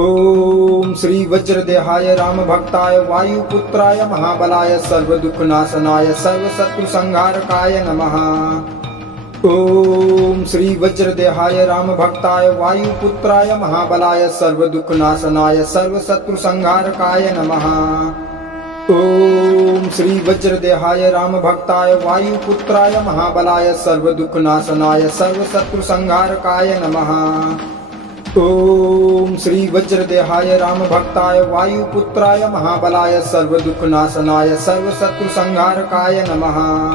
ओम श्री वज्रदेहाय राम भक्ताय वायुपुत्राय महाबलाय सर्वदुःखनाशनाय सर्वशत्रुसंहारकाय नमः। ओम श्री वज्रदेहाय राम भक्ताय वायुपुत्राय महाबलाय सर्वदुःखनाशनाय सर्वशत्रुसंहारकाय नमः। ओम श्री वज्रदेहाय राम भक्ताय वायुपुत्राय महाबलाय सर्वदुःखनाशनाय सर्वशत्रुसंहारकाय नमः। ओम श्री वज्रदेहाय राम भक्ताय वायुपुत्राय महाबलाय सर्वदुःखनाशनाय सर्वशत्रुसंहारकाय नमः।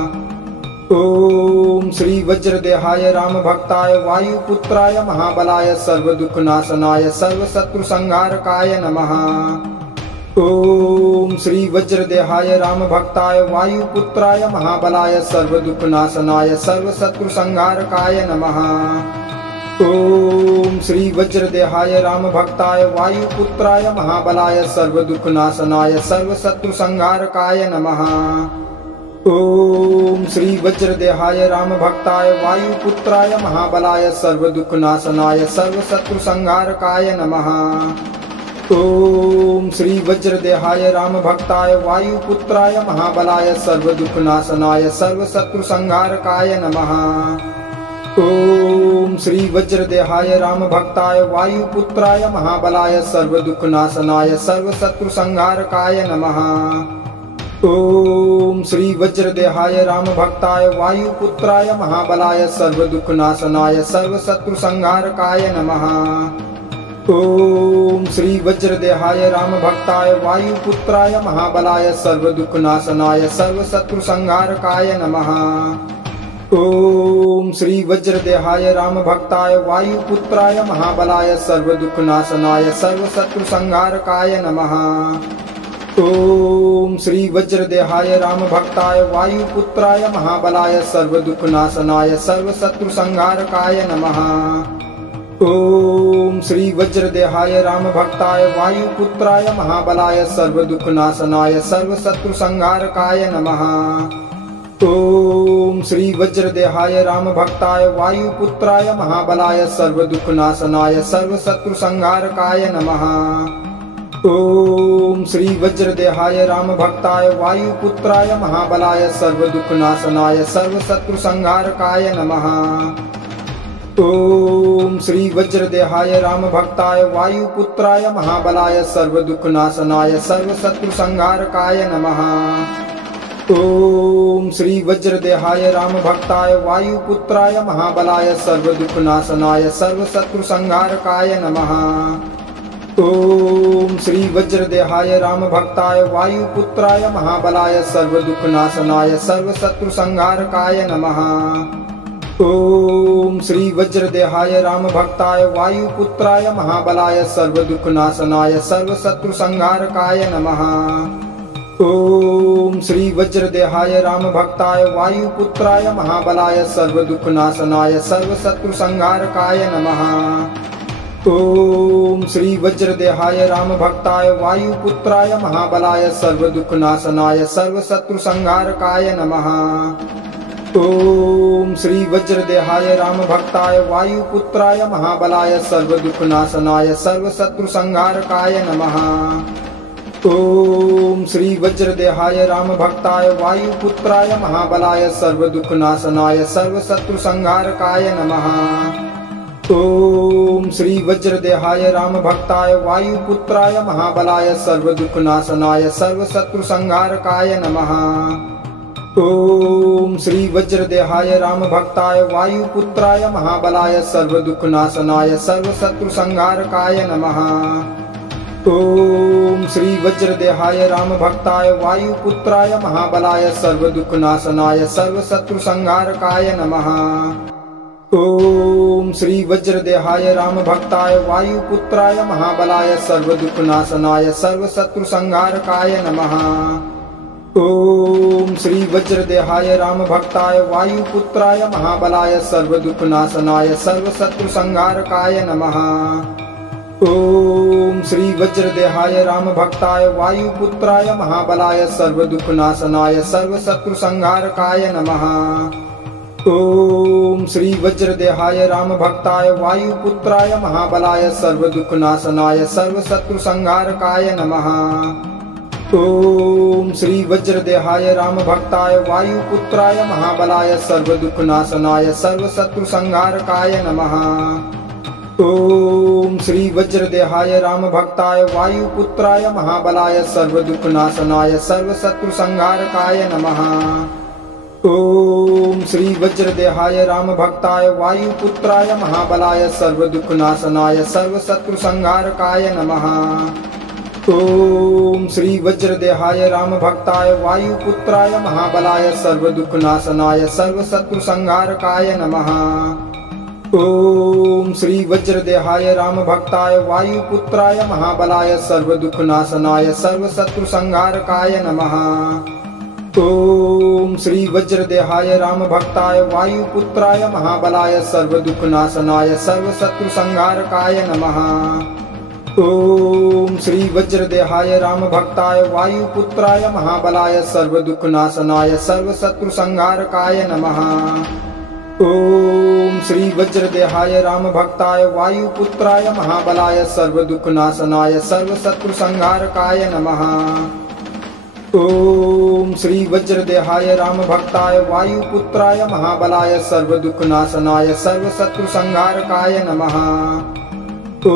ओम श्री वज्रदेहाय राम भक्ताय वायुपुत्राय महाबलाय सर्वदुःखनाशनाय सर्वशत्रुसंहारकाय नमः। ओम श्री वज्रदेहाय राम भक्ताय वायुपुत्राय महाबलाय सर्वदुःखनाशनाय सर्वशत्रुसंहारकाय नमः। ओम श्री वज्रदेहाय राम भक्ताय वायुपुत्राय महाबलाय सर्वदुःखनाशनाय सर्वशत्रुसंहारकाय नमः। ओम श्री वज्रदेहाय राम भक्ताय वायुपुत्राय महाबलाय सर्वदुःखनाशनाय सर्वशत्रुसंहारकाय नमः। ओम श्री वज्रदेहाय राम भक्ताय वायुपुत्राय महाबलाय सर्वदुःखनाशनाय सर्वशत्रुसंहारकाय नमः। ओम श्री वज्रदेहाय राम भक्ताय वायुपुत्राय महाबलाय सर्वदुःखनाशनाय सर्वशत्रुसंहारकाय नमः। ओम श्री वज्रदेहाय राम भक्ताय वायुपुत्राय महाबलाय सर्वदुःखनाशनाय सर्वशत्रुसंहारकाय नमः। ओम श्री वज्रदेहाय राम भक्ताय वायुपुत्राय महाबलाय सर्वदुःखनाशनाय सर्वशत्रुसंहारकाय नमः। ओम श्री वज्रदेहाय राम भक्ताय वायुपुत्राय महाबलाय सर्वदुःखनाशनाय सर्वशत्रुसंहारकाय नमः। ओम श्री वज्रदेहाय राम भक्ताय वायुपुत्राय महाबलाय सर्वदुःखनाशनाय सर्वशत्रुसंहारकाय नमः। ओम श्री वज्रदेहाय राम भक्ताय वायुपुत्राय महाबलाय सर्वदुःखनाशनाय सर्वशत्रुसंहारकाय नमः। ओम श्री वज्रदेहाय राम भक्ताय वायुपुत्राय महाबलाय सर्वदुःखनाशनाय सर्वशत्रुसंहारकाय नमः। ओम श्री वज्रदेहाय राम भक्ताय वायुपुत्राय महाबलाय सर्वदुःखनाशनाय सर्वशत्रुसंहारकाय नमः। ओम श्री वज्रदेहाय राम भक्ताय वायुपुत्राय महाबलाय सर्वदुःखनाशनाय सर्वशत्रुसंहारकाय नमः। ओम श्री वज्रदेहाय राम भक्ताय वायुपुत्राय महाबलाय सर्वदुःखनाशनाय सर्वशत्रुसंहारकाय नमः। ओम श्री वज्रदेहाय राम भक्ताय वायुपुत्राय महाबलाय सर्वदुःखनाशनाय सर्वशत्रुसंहारकाय नमः। ओम श्री वज्रदेहाय राम भक्ताय वायुपुत्राय महाबलाय सर्वदुःखनाशनाय सर्वशत्रुसंहारकाय नमः। ओम श्री वज्रदेहाय राम भक्ताय वायुपुत्राय महाबलाय सर्वदुःखनाशनाय सर्वशत्रुसंहारकाय नमः। ओम श्री वज्रदेहाय राम भक्ताय वायुपुत्राय महाबलाय सर्वदुःखनाशनाय सर्वशत्रुसंहारकाय नमः। ओम श्री वज्रदेहाय राम भक्ताय वायुपुत्राय महाबलाय सर्वदुःखनाशनाय सर्वशत्रुसंहारकाय नमः। ओम श्री वज्रदेहाय राम भक्ताय वायुपुत्राय महाबलाय सर्वदुःखनाशनाय सर्वशत्रुसंहारकाय नमः। ओम श्री वज्रदेहाय राम भक्ताय वायुपुत्राय महाबलाय सर्वदुःखनाशनाय सर्वशत्रुसंहारकाय नमः। ओम श्री वज्रदेहाय राम भक्ताय वायुपुत्राय महाबलाय सर्वदुःखनाशनाय सर्वशत्रुसंहारकाय नमः। ओम श्री वज्रदेहाय राम भक्ताय वायुपुत्राय महाबलाय सर्वदुःखनाशनाय सर्वशत्रुसंहारकाय नमः। ओम श्री वज्रदेहाय राम भक्ताय वायुपुत्राय महाबलाय सर्वदुःखनाशनाय सर्वशत्रुसंहारकाय नमः। ओम श्री वज्रदेहाय राम भक्ताय वायुपुत्राय महाबलाय सर्वदुःखनाशनाय सर्वशत्रुसंहारकाय नमः। ओम श्री वज्रदेहाय राम भक्ताय वायुपुत्राय महाबलाय सर्वदुःखनाशनाय सर्वशत्रुसंहारकाय नमः। ओम श्री वज्रदेहाय राम भक्ताय वायुपुत्राय महाबलाय सर्वदुःखनाशनाय सर्वशत्रुसंहारकाय नमः। ओम श्री वज्रदेहाय राम भक्ताय वायुपुत्राय महाबलाय सर्वदुःखनाशनाय सर्वशत्रुसंहारकाय नमः। ओम श्री वज्रदेहाय राम भक्ताय वायुपुत्राय महाबलाय सर्वदुःखनाशनाय सर्वशत्रुसंहारकाय नमः। ओम श्री वज्रदेहाय राम भक्ताय वायुपुत्राय महाबलाय सर्वदुःखनाशनाय सर्वशत्रुसंहारकाय नमः। ओम श्री वज्रदेहाय राम भक्ताय वायुपुत्राय महाबलाय सर्वदुःखनाशनाय सर्वशत्रुसंहारकाय नमः। ओम श्री वज्रदेहाय राम भक्ताय वायुपुत्राय महाबलाय सर्वदुःखनाशनाय सर्वशत्रुसंहारकाय नमः। ओम श्री वज्रदेहाय राम भक्ताय वायुपुत्राय महाबलाय सर्वदुःखनाशनाय सर्वशत्रुसंहारकाय नमः। ओम श्री वज्रदेहाय राम भक्ताय वायुपुत्राय महाबलाय सर्वदुःखनाशनाय सर्वशत्रुसंहारकाय नमः। ओम श्री वज्रदेहाय राम भक्ताय वायुपुत्राय महाबलाय सर्वदुःखनाशनाय सर्वशत्रुसंहारकाय नमः। ओम श्री वज्रदेहाय राम भक्ताय वायुपुत्राय महाबलाय सर्वदुःखनाशनाय सर्वशत्रुसंहारकाय नमः।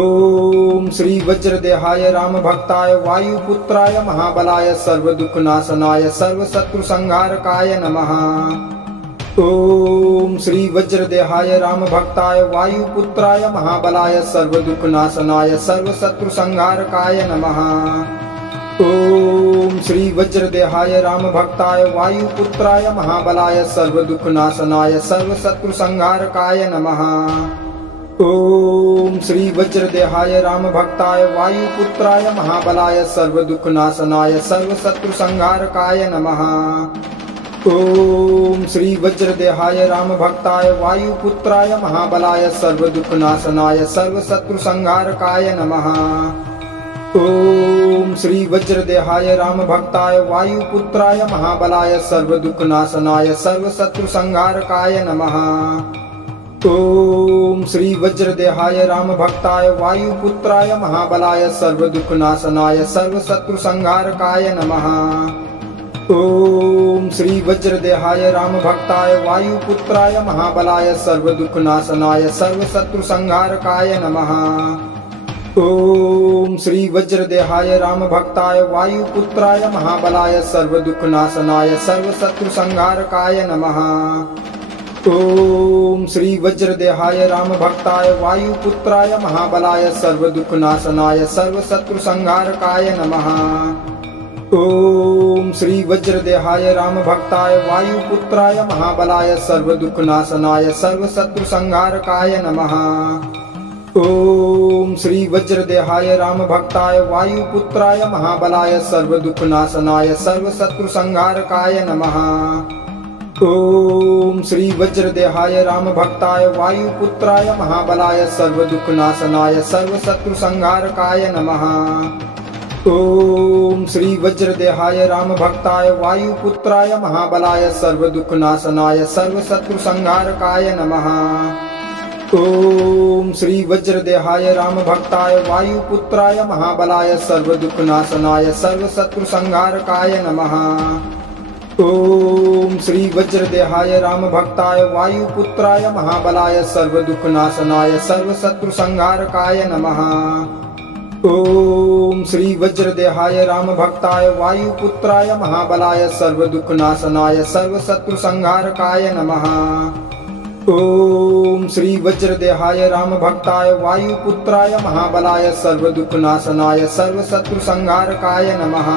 ओम श्री वज्रदेहाय राम भक्ताय वायुपुत्राय महाबलाय सर्वदुःखनाशनाय सर्वशत्रुसंहारकाय नमः। ओम श्री वज्रदेहाय राम भक्ताय वायुपुत्राय महाबलाय सर्वदुःखनाशनाय सर्वशत्रुसंहारकाय नमः। ओम श्री वज्रदेहाय राम भक्ताय वायुपुत्राय महाबलाय सर्वदुःखनाशनाय सर्वशत्रुसंहारकाय नमः। ओम श्री वज्रदेहाय राम भक्ताय वायुपुत्राय महाबलाय सर्वदुःखनाशनाय सर्वशत्रुसंहारकाय नमः। ओम श्री वज्रदेहाय राम भक्ताय वायुपुत्राय महाबलाय सर्वदुःखनाशनाय सर्वशत्रुसंहारकाय नमः। ओम श्री वज्रदेहाय राम भक्ताय वायुपुत्राय महाबलाय सर्वदुःखनाशनाय सर्वशत्रुसंहारकाय नमः। ओम श्री वज्रदेहाय राम भक्ताय वायुपुत्राय महाबलाय सर्वदुःखनाशनाय सर्वशत्रुसंहारकाय नमः। ओम श्री वज्रदेहाय राम भक्ताय वायुपुत्राय महाबलाय सर्वदुःखनाशनाय सर्वशत्रुसंहारकाय नमः। ओम श्री वज्रदेहाय राम भक्ताय वायुपुत्राय महाबलाय सर्वदुःखनाशनाय सर्वशत्रुसंहारकाय नमः। ओम श्री वज्रदेहाय राम भक्ताय वायुपुत्राय महाबलाय सर्वदुःखनाशनाय सर्वशत्रुसंहारकाय नमः। ओम श्री वज्रदेहाय रामभक्ताय वायुपुत्राय महाबलाय सर्वदुःखनाशनाय सर्वशत्रुसंहारकाय नमः। ओम श्री वज्रदेहाय रामभक्ताय वायुपुत्राय महाबलाय सर्वदुःखनाशनाय सर्वशत्रुसंहारकाय नमः। ओम श्री वज्रदेहाय रामभक्ताय वायुपुत्राय महाबलाय सर्वदुःखनाशनाय सर्वशत्रुसंहारकाय नमः। ओम श्री वज्रदेहाय रामभक्ताय वायुपुत्राय महाबलाय सर्वदुःखनाशनाय सर्वशत्रुसंहारकाय नमः। ओम श्री वज्रदेहाय रामभक्ताय वायुपुत्राय महाबलाय सर्वदुःखनाशनाय सर्वशत्रुसंहारकाय नमः। ओम श्री वज्रदेहाय रामभक्ताय वायुपुत्राय महाबलाय सर्वदुःखनाशनाय सर्वशत्रुसंहारकाय नमः। ओम श्री वज्रदेहाय रामभक्ताय वायुपुत्राय महाबलाय सर्वदुःखनाशनाय सर्वशत्रुसंहारकाय नमः। ओम श्री वज्रदेहाय रामभक्ताय वायुपुत्राय महाबलाय सर्वदुःखनाशनाय सर्वशत्रुसंहारकाय नमः।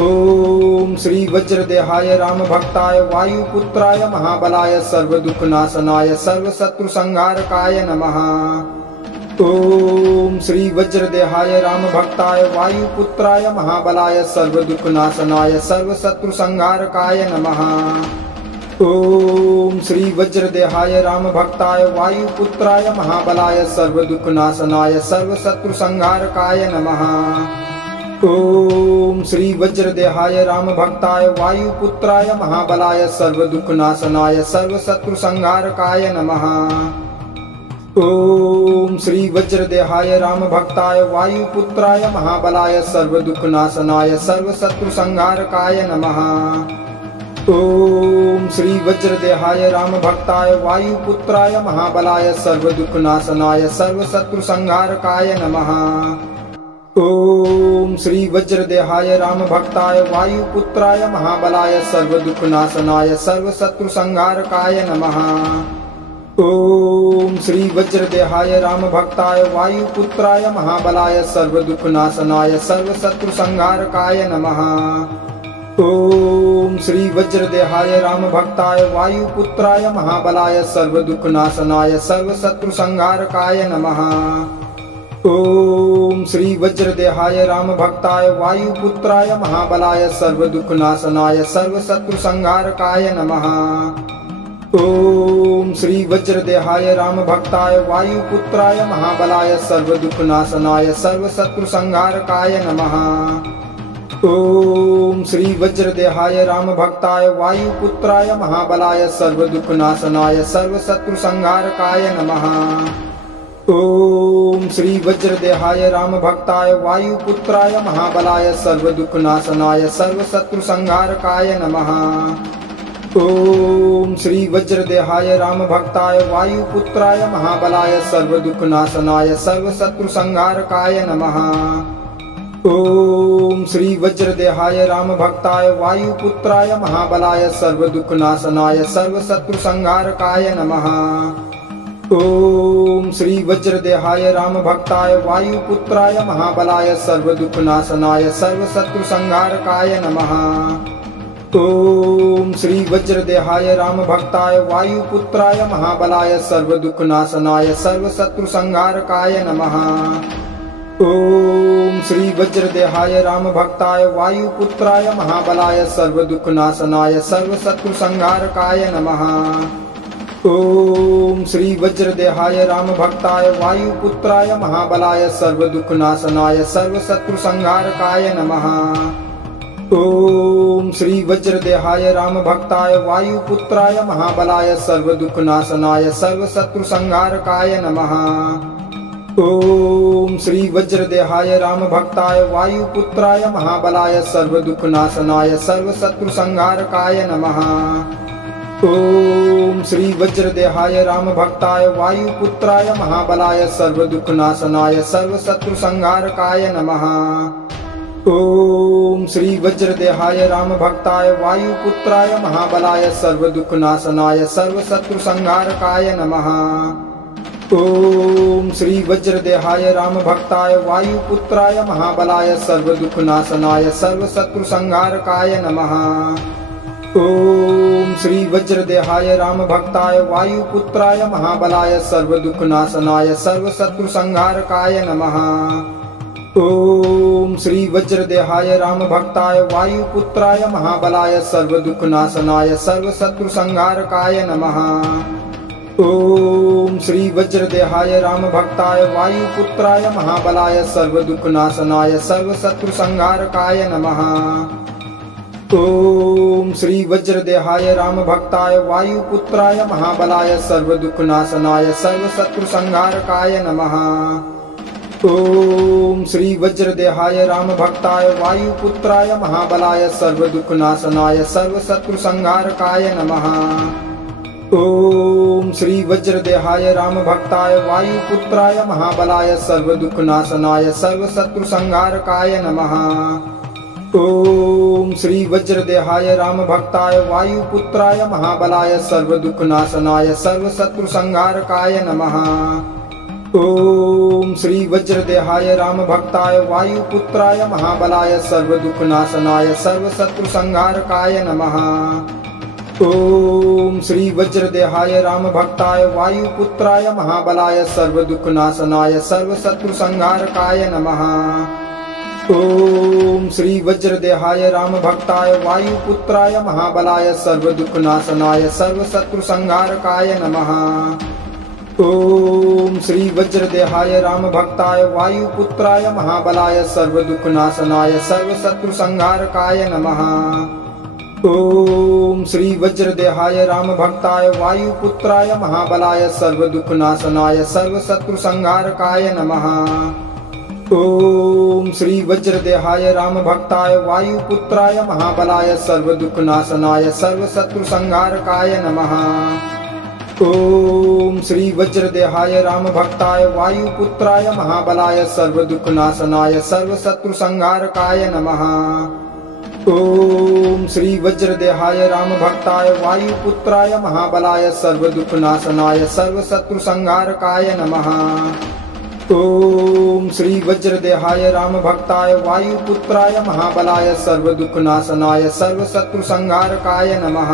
ओम श्री वज्रदेहाय रामभक्ताय वायुपुत्राय महाबलाय सर्वदुःखनाशनाय सर्वशत्रुसंहारकाय नमः। ओम श्री वज्रदेहाय रामभक्ताय वायुपुत्राय महाबलाय सर्वदुःखनाशनाय सर्वशत्रुसंहारकाय नमः। ओम श्री वज्रदेहाय रामभक्ताय वायुपुत्राय महाबलाय सर्वदुःखनाशनाय सर्वशत्रुसंहारकाय नमः। ओम श्री वज्रदेहाय रामभक्ताय वायुपुत्राय महाबलाय सर्वदुःखनाशनाय सर्वशत्रुसंहारकाय नमः। ओम श्री वज्रदेहाय रामभक्ताय वायुपुत्राय महाबलाय सर्वदुःखनाशनाय सर्वशत्रुसंहारकाय नमः। ओम श्री वज्रदेहाय रामभक्ताय वायुपुत्राय महाबलाय सर्वदुःखनाशनाय सर्वशत्रुसंहारकाय नमः। ओम श्री वज्रदेहाय रामभक्ताय वायुपुत्राय महाबलाय सर्वदुःखनाशनाय सर्वशत्रुसंहारकाय नमः। ओम श्री वज्रदेहाय रामभक्ताय वायुपुत्राय महाबलाय सर्वदुःखनाशनाय सर्वशत्रुसंहारकाय नमः। ओम श्री वज्रदेहाय रामभक्ताय वायुपुत्राय महाबलाय सर्वदुःखनाशनाय सर्वशत्रुसंहारकाय नमः। ओम श्री वज्रदेहाय रामभक्ताय वायुपुत्राय महाबलाय सर्वदुःखनाशनाय सर्वशत्रुसंहारकाय नमः। ओम श्री वज्रदेहाय रामभक्ताय वायुपुत्राय महाबलाय सर्वदुःखनाशनाय सर्वशत्रुसंहारकाय नमः। ओम श्री वज्रदेहाय रामभक्ताय वायुपुत्राय महाबलाय सर्वदुःखनाशनाय सर्वशत्रुसंहारकाय नमः। ओम श्री वज्रदेहाय रामभक्ताय वायुपुत्राय महाबलाय सर्वदुःखनाशनाय सर्वशत्रुसंहारकाय नमः। ओम श्री वज्रदेहाय रामभक्ताय वायुपुत्राय महाबलाय सर्वदुःखनाशनाय सर्वशत्रुसंहारकाय नमः। ओम श्री वज्रदेहाय रामभक्ताय वायुपुत्राय महाबलाय सर्वदुःखनाशनाय सर्वशत्रुसंहारकाय नमः। ओम श्री वज्रदेहाय रामभक्ताय वायुपुत्राय महाबलाय सर्वदुःखनाशनाय सर्वशत्रुसंहारकाय नमः। ओम श्री वज्रदेहाय रामभक्ताय वायुपुत्राय महाबलाय सर्वदुःखनाशनाय सर्वशत्रुसंहारकाय नमः। ओम श्री वज्रदेहाय रामभक्ताय वायुपुत्राय महाबलाय सर्वदुःखनाशनाय सर्वशत्रुसंहारकाय नमः। ओम श्री वज्रदेहाय रामभक्ताय वायुपुत्राय महाबलाय सर्वदुःखनाशनाय सर्वशत्रुसंहारकाय नमः। ओम श्री वज्रदेहाय रामभक्ताय वायुपुत्राय महाबलाय सर्वदुःखनाशनाय सर्वशत्रुसंहारकाय नमः। ओम श्री वज्रदेहाय रामभक्ताय वायुपुत्राय महाबलाय सर्वदुःखनाशनाय सर्वशत्रुसंहारकाय नमः। ओम श्री वज्रदेहाय रामभक्ताय वायुपुत्राय महाबलाय सर्वदुःखनाशनाय सर्वशत्रुसंहारकाय नमः। ओम श्री वज्रदेहाय रामभक्ताय वायुपुत्राय महाबलाय सर्वदुःखनाशनाय सर्वशत्रुसंहारकाय नमः। ओम श्री वज्रदेहाय राम भक्ताय वायुपुत्राय महाबलाय सर्वदुःखनाशनाय सर्वशत्रुसंहारकाय नमः। ओम श्री वज्रदेहाय राम भक्ताय वायुपुत्राय महाबलाय सर्वदुःखनाशनाय सर्वशत्रुसंहारकाय नमः। ओम श्री वज्रदेहाय राम भक्ताय वायुपुत्राय महाबलाय सर्वदुःखनाशनाय सर्वशत्रुसंहारकाय नमः। ओम श्री वज्रदेहाय राम भक्ताय वायुपुत्राय महाबलाय सर्वदुःखनाशनाय सर्वशत्रुसंहारकाय नमः। ओम श्री वज्रदेहाय राम भक्ताय वायुपुत्राय महाबलाय सर्वदुःखनाशनाय सर्वशत्रुसंहारकाय नमः। ओम श्री वज्रदेहाय राम भक्ताय वायुपुत्राय महाबलाय सर्वदुःखनाशनाय सर्वशत्रुसंहारकाय नमः। ओम श्री वज्रदेहाय राम भक्ताय वायुपुत्राय महाबलाय सर्वदुःखनाशनाय सर्वशत्रुसंहारकाय नमः। ओम श्री वज्रदेहाय राम भक्ताय वायुपुत्राय महाबलाय सर्वदुःखनाशनाय सर्वशत्रुसंहारकाय नमः। ओम श्री वज्रदेहाय राम भक्ताय वायुपुत्राय महाबलाय सर्वदुःखनाशनाय सर्वशत्रुसंहारकाय नमः। ओम श्री वज्रदेहाय राम भक्ताय वायुपुत्राय महाबलाय सर्वदुःखनाशनाय सर्वशत्रुसंहारकाय नमः। ओम श्री वज्रदेहाय राम भक्ताय वायुपुत्राय महाबलाय सर्वदुःखनाशनाय सर्वशत्रुसंहारकाय नमः। ओम श्री वज्रदेहाय राम भक्ताय वायुपुत्राय महाबलाय सर्वदुःखनाशनाय सर्वशत्रुसंहारकाय नमः। ओम श्री वज्रदेहाय राम भक्ताय वायुपुत्राय महाबलाय सर्वदुःखनाशनाय सर्वशत्रुसंहारकाय नमः। ओम श्री वज्रदेहाय राम भक्ताय वायुपुत्राय महाबलाय सर्वदुःखनाशनाय सर्वशत्रुसंहारकाय नमः। ओम श्री वज्रदेहाय राम भक्ताय वायुपुत्राय महाबलाय सर्वदुःखनाशनाय सर्वशत्रुसंहारकाय नमः। ओम श्री वज्रदेहाय राम भक्ताय वायुपुत्राय महाबलाय सर्वदुःखनाशनाय सर्वशत्रुसंहारकाय नमः। ओम श्री वज्रदेहाय राम भक्ताय वायुपुत्राय महाबलाय सर्वदुःखनाशनाय सर्वशत्रुसंहारकाय नमः।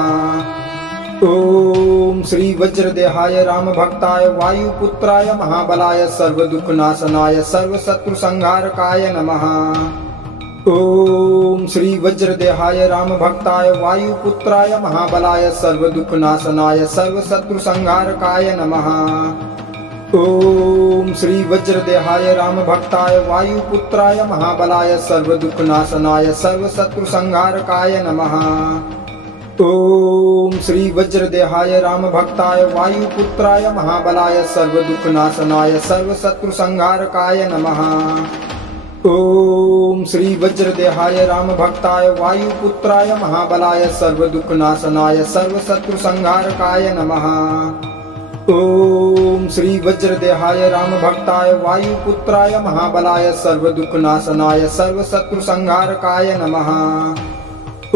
ओम श्री वज्रदेहाय राम भक्ताय वायुपुत्राय महाबलाय सर्वदुःखनाशनाय सर्वशत्रुसंहारकाय नमः। ओम श्री वज्रदेहाय राम भक्ताय वायुपुत्राय महाबलाय सर्वदुःखनाशनाय सर्वशत्रुसंहारकाय नमः। ओम श्री वज्रदेहाय राम भक्ताय वायुपुत्राय महाबलाय सर्वदुःखनाशनाय सर्वशत्रुसंहारकाय नमः। ओम श्री वज्रदेहाय राम भक्ताय वायुपुत्राय महाबलाय सर्वदुःखनाशनाय सर्वशत्रुसंहारकाय नमः। ओम श्री वज्रदेहाय राम भक्ताय वायुपुत्राय महाबलाय सर्वदुःखनाशनाय सर्वशत्रुसंहारकाय नमः। ओम श्री वज्रदेहाय राम भक्ताय वायुपुत्राय महाबलाय सर्वदुःखनाशनाय सर्वशत्रुसंहारकाय नमः।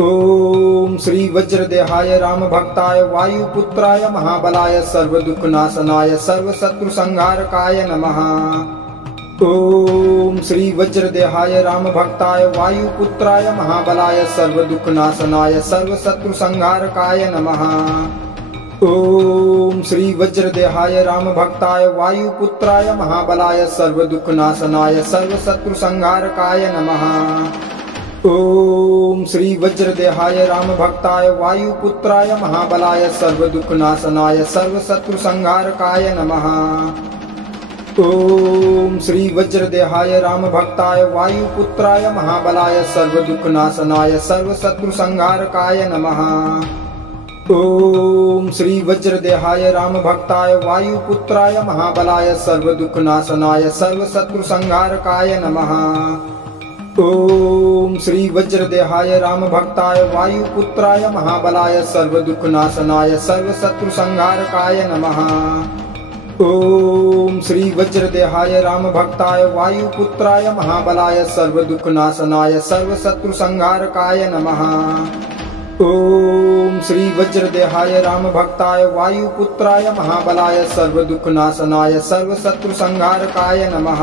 ओम श्री वज्रदेहाय राम भक्ताय वायुपुत्राय महाबलाय सर्वदुःखनाशनाय सर्वशत्रुसंहारकाय नमः। ओम श्री वज्रदेहाय राम भक्ताय वायुपुत्राय महाबलाय सर्वदुःखनाशनाय सर्वशत्रुसंहारकाय नमः। ओम श्री वज्रदेहाय राम भक्ताय वायुपुत्राय महाबलाय सर्वदुःखनाशनाय सर्वशत्रुसंहारकाय नमः। ओम श्री वज्रदेहाय राम भक्ताय वायुपुत्राय महाबलाय सर्वदुःखनाशनाय सर्वशत्रुसंहारकाय नमः। ओम श्री वज्रदेहाय राम भक्ताय वायुपुत्राय महाबलाय सर्वदुःखनाशनाय सर्वशत्रुसंहारकाय नमः। ओम श्री वज्रदेहाय राम भक्ताय वायुपुत्राय महाबलाय सर्वदुःखनाशनाय सर्वशत्रुसंहारकाय नमः। ओम श्री वज्रदेहाय राम भक्ताय वायुपुत्राय महाबलाय सर्वदुःखनाशनाय सर्वशत्रुसंहारकाय नमः। ओम श्री वज्रदेहाय राम भक्ताय वायुपुत्राय महाबलाय सर्वदुःखनाशनाय सर्वशत्रुसंहारकाय नमः। ओम श्री वज्रदेहाय राम भक्ताय वायुपुत्राय महाबलाय सर्वदुःखनाशनाय सर्वशत्रुसंहारकाय नमः।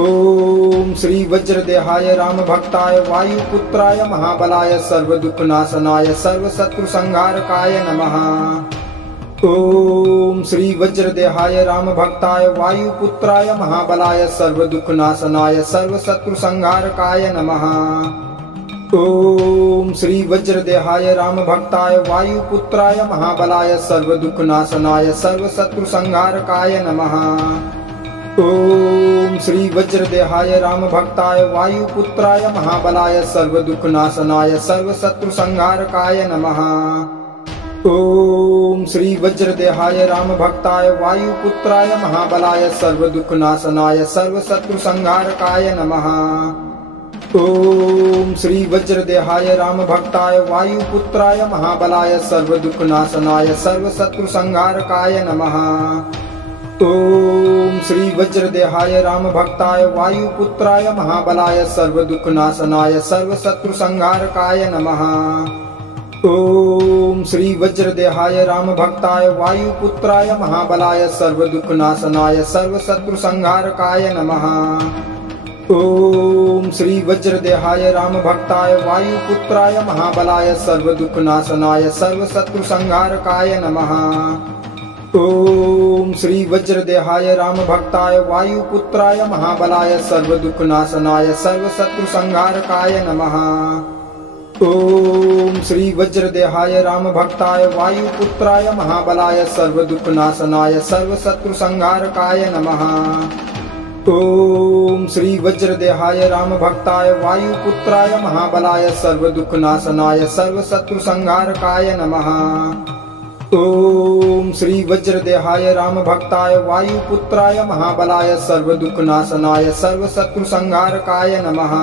ओम श्री वज्रदेहाय राम भक्ताय वायुपुत्राय महाबलाय सर्वदुःखनाशनाय सर्वशत्रुसंहारकाय नमः। ओम श्री वज्रदेहाय राम भक्ताय वायुपुत्राय महाबलाय सर्वदुःखनाशनाय सर्वशत्रुसंहारकाय नमः। ओम श्री वज्रदेहाय राम भक्ताय वायुपुत्राय महाबलाय सर्वदुःखनाशनाय सर्वशत्रुसंहारकाय नमः। ओम श्री वज्रदेहाय राम भक्ताय वायुपुत्राय महाबलाय सर्वदुःखनाशनाय सर्वशत्रुसंहारकाय नमः। ओम श्री वज्रदेहाय राम भक्ताय वायुपुत्राय महाबलाय सर्वदुःखनाशनाय सर्वशत्रुसंहारकाय नमः। ओम श्री वज्रदेहाय राम भक्ताय वायुपुत्राय महाबलाय सर्वदुःखनाशनाय सर्वशत्रुसंहारकाय नमः। ओम श्री वज्रदेहाय राम भक्ताय वायुपुत्राय महाबलाय सर्वदुःखनाशनाय सर्वशत्रुसंहारकाय नमः। ओम श्री वज्रदेहाय राम भक्ताय वायुपुत्राय महाबलाय सर्वदुःखनाशनाय सर्वशत्रुसंहारकाय नमः। ओम श्री वज्रदेहाय राम भक्ताय वायुपुत्राय महाबलाय सर्वदुःखनाशनाय सर्वशत्रुसंहारकाय नमः। ओम श्री वज्रदेहाय राम भक्ताय वायुपुत्राय महाबलाय सर्वदुःखनाशनाय सर्वशत्रुसंहारकाय नमः। ओम श्री वज्रदेहाय राम भक्ताय वायुपुत्राय महाबलाय सर्वदुःखनाशनाय सर्वशत्रुसंहारकाय नमः। ओम श्री वज्रदेहाय राम भक्ताय वायुपुत्राय महाबलाय सर्वदुःखनाशनाय सर्वशत्रुसंहारकाय नमः। ओम श्री वज्रदेहाय राम भक्ताय वायुपुत्राय महाबलाय सर्वदुःखनाशनाय सर्वशत्रुसंहारकाय नमः।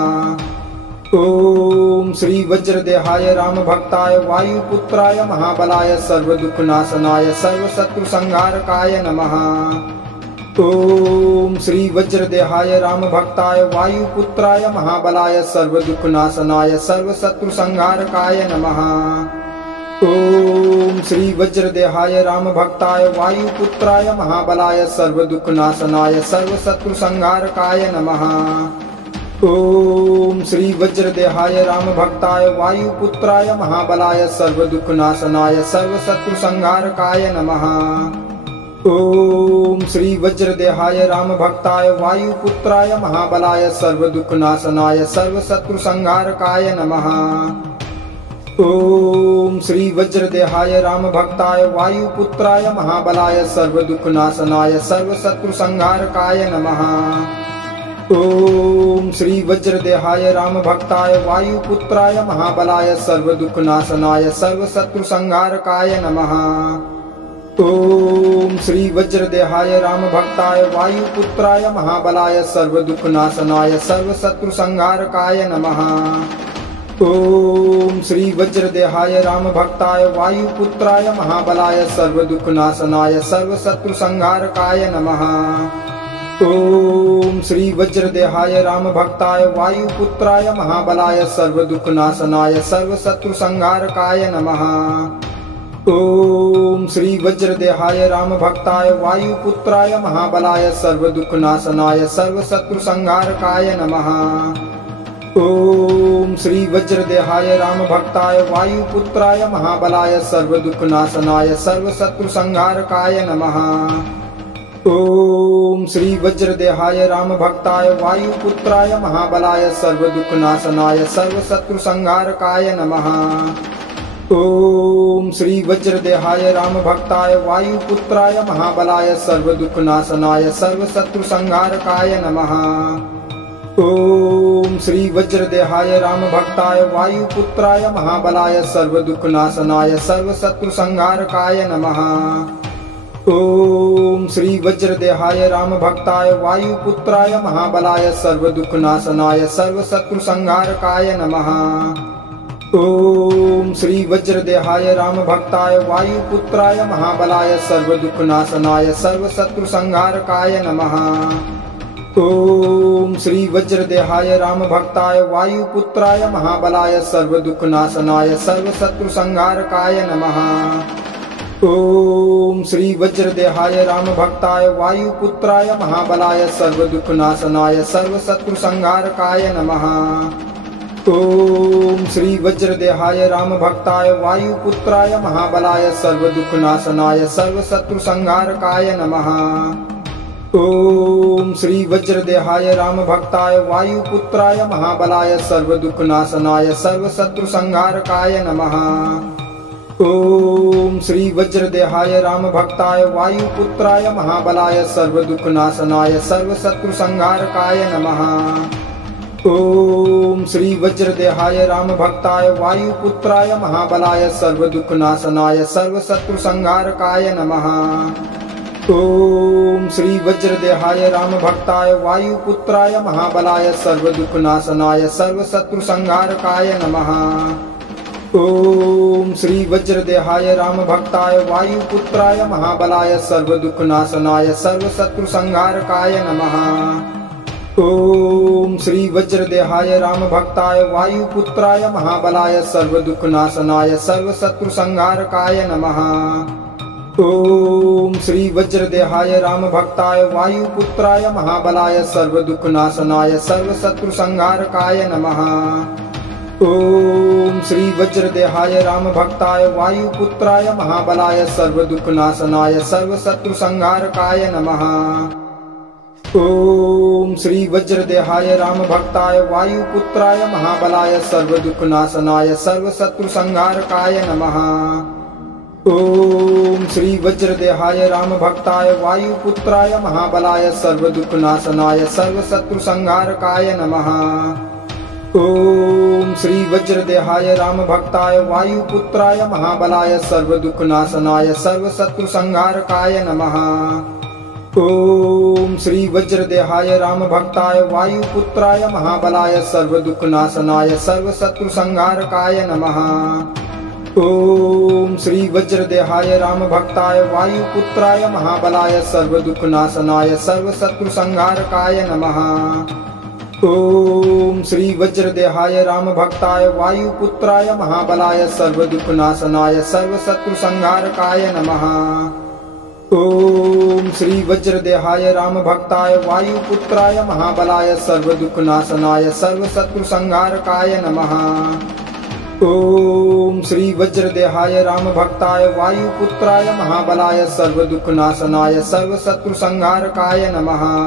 ओम श्री वज्रदेहाय राम भक्ताय वायुपुत्राय महाबलाय सर्वदुःखनाशनाय सर्वशत्रुसंहारकाय नमः। ओम श्री वज्रदेहाय राम भक्ताय वायुपुत्राय महाबलाय सर्वदुःखनाशनाय सर्वशत्रुसंहारकाय नमः। ओम श्री वज्रदेहाय राम भक्ताय वायुपुत्राय महाबलाय सर्वदुःखनाशनाय सर्वशत्रुसंहारकाय नमः। ओम श्री वज्रदेहाय राम भक्ताय वायुपुत्राय महाबलाय सर्वदुःखनाशनाय सर्वशत्रुसंहारकाय नमः। ओम श्री वज्रदेहाय राम भक्ताय वायुपुत्राय महाबलाय सर्वदुःखनाशनाय सर्वशत्रुसंहारकाय नमः। ओम श्री वज्रदेहाय राम भक्ताय वायुपुत्राय महाबलाय सर्वदुःखनाशनाय सर्वशत्रुसंहारकाय नमः। ओम श्री वज्रदेहाय राम भक्ताय वायुपुत्राय महाबलाय सर्वदुःखनाशनाय सर्वशत्रुसंहारकाय नमः। ओम श्री वज्रदेहाय राम भक्ताय वायुपुत्राय महाबलाय सर्वदुःखनाशनाय सर्वशत्रुसंहारकाय नमः। ओम श्री वज्रदेहाय राम भक्ताय वायुपुत्राय महाबलाय सर्वदुःखनाशनाय सर्वशत्रुसंहारकाय नमः। ओम श्री वज्रदेहाय राम भक्ताय वायुपुत्राय महाबलाय सर्वदुःखनाशनाय सर्वशत्रुसंहारकाय नमः। ओम श्री वज्रदेहाय राम भक्ताय वायुपुत्राय महाबलाय सर्वदुःखनाशनाय सर्वशत्रुसंहारकाय नमः। ओम श्री वज्रदेहाय राम भक्ताय वायुपुत्राय महाबलाय सर्वदुःखनाशनाय सर्वशत्रुसंहारकाय नमः। ओम श्री वज्रदेहाय राम भक्ताय वायुपुत्राय महाबलाय सर्वदुःखनाशनाय सर्वशत्रुसंहारकाय नमः। ओम श्री वज्रदेहाय राम भक्ताय वायुपुत्राय महाबलाय सर्वदुःखनाशनाय सर्वशत्रुसंहारकाय नमः। ओम श्री वज्रदेहाय राम भक्ताय वायुपुत्राय महाबलाय सर्वदुःखनाशनाय सर्वशत्रुसंहारकाय नमः। ओम श्री वज्रदेहाय राम भक्ताय वायुपुत्राय महाबलाय सर्वदुःखनाशनाय सर्वशत्रुसंहारकाय नमः। ओम श्री वज्रदेहाय राम भक्ताय वायुपुत्राय महाबलाय सर्वदुःखनाशनाय सर्वशत्रुसंहारकाय नमः। ओम श्री वज्रदेहाय राम भक्ताय वायुपुत्राय महाबलाय सर्वदुःखनाशनाय सर्वशत्रुसंहारकाय नमः। ओम श्री वज्रदेहाय राम भक्ताय वायुपुत्राय महाबलाय सर्वदुःखनाशनाय सर्वशत्रुसंहारकाय नमः। ओम श्री वज्रदेहाय राम भक्ताय वायुपुत्राय महाबलाय सर्वदुःखनाशनाय सर्वशत्रुसंहारकाय नमः। ओम श्री वज्रदेहाय राम भक्ताय वायुपुत्राय महाबलाय सर्वदुःखनाशनाय सर्वशत्रुसंहारकाय नमः। ओम श्री वज्रदेहाय राम भक्ताय वायुपुत्राय महाबलाय सर्वदुःखनाशनाय सर्वशत्रुसंहारकाय नमः। ओम श्री वज्रदेहाय राम भक्ताय वायुपुत्राय महाबलाय सर्वदुःखनाशनाय सर्वशत्रुसंहारकाय नमः। ओम श्री वज्रदेहाय राम भक्ताय वायुपुत्राय महाबलाय सर्वदुःखनाशनाय सर्वशत्रुसंहारकाय नमः। ओम श्री वज्रदेहाय राम भक्ताय वायुपुत्राय महाबलाय सर्वदुःखनाशनाय सर्वशत्रुसंहारकाय नमः। ओम श्री वज्रदेहाय राम भक्ताय वायुपुत्राय महाबलाय सर्वदुःखनाशनाय सर्वशत्रुसंहारकाय नमः। ओम श्री वज्रदेहाय राम भक्ताय वायुपुत्राय महाबलाय सर्वदुःखनाशनाय सर्वशत्रुसंहारकाय नमः। ओम श्री वज्रदेहाय राम भक्ताय वायुपुत्राय महाबलाय सर्वदुःखनाशनाय सर्वशत्रुसंहारकाय नमः। ओम श्री वज्रदेहाय राम भक्ताय वायुपुत्राय महाबलाय सर्वदुःखनाशनाय सर्वशत्रुसंहारकाय नमः। ओम श्री वज्रदेहाय राम भक्ताय वायुपुत्राय महाबलाय सर्वदुःखनाशनाय सर्वशत्रुसंहारकाय नमः। ओम श्री वज्रदेहाय राम भक्ताय वायुपुत्राय महाबलाय सर्वदुःखनाशनाय सर्वशत्रुसंहारकाय नमः। ओम श्री वज्रदेहाय राम भक्ताय वायुपुत्राय महाबलाय सर्वदुःखनाशनाय सर्वशत्रुसंहारकाय नमः। ओम श्री वज्रदेहाय राम भक्ताय वायुपुत्राय महाबलाय सर्वदुःखनाशनाय सर्वशत्रुसंहारकाय नमः। ओम श्री वज्रदेहाय राम भक्ताय वायुपुत्राय महाबलाय सर्वदुःखनाशनाय सर्वशत्रुसंहारकाय नमः। ओम श्री वज्रदेहाय राम भक्ताय वायुपुत्राय महाबलाय सर्वदुःखनाशनाय सर्वशत्रुसंहारकाय नमः। ओम श्री वज्रदेहाय राम भक्ताय वायुपुत्राय महाबलाय सर्वदुःखनाशनाय सर्वशत्रुसंहारकाय नमः।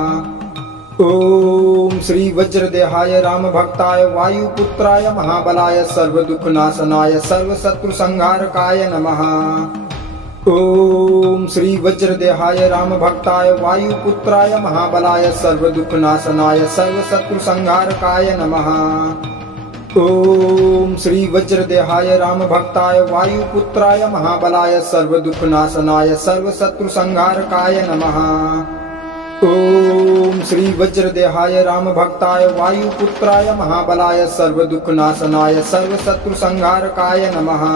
ओम श्री वज्रदेहाय राम भक्ताय वायुपुत्राय महाबलाय सर्वदुःखनाशनाय सर्वशत्रुसंहारकाय नमः। ओम श्री वज्रदेहाय राम भक्ताय वायुपुत्राय महाबलाय सर्वदुःखनाशनाय सर्वशत्रुसंहारकाय नमः। ओम श्री वज्रदेहाय राम भक्ताय वायुपुत्राय महाबलाय सर्वदुःखनाशनाय सर्वशत्रुसंहारकाय नमः। ओम श्री वज्रदेहाय राम भक्ताय वायुपुत्राय महाबलाय सर्वदुःखनाशनाय सर्वशत्रुसंहारकाय नमः।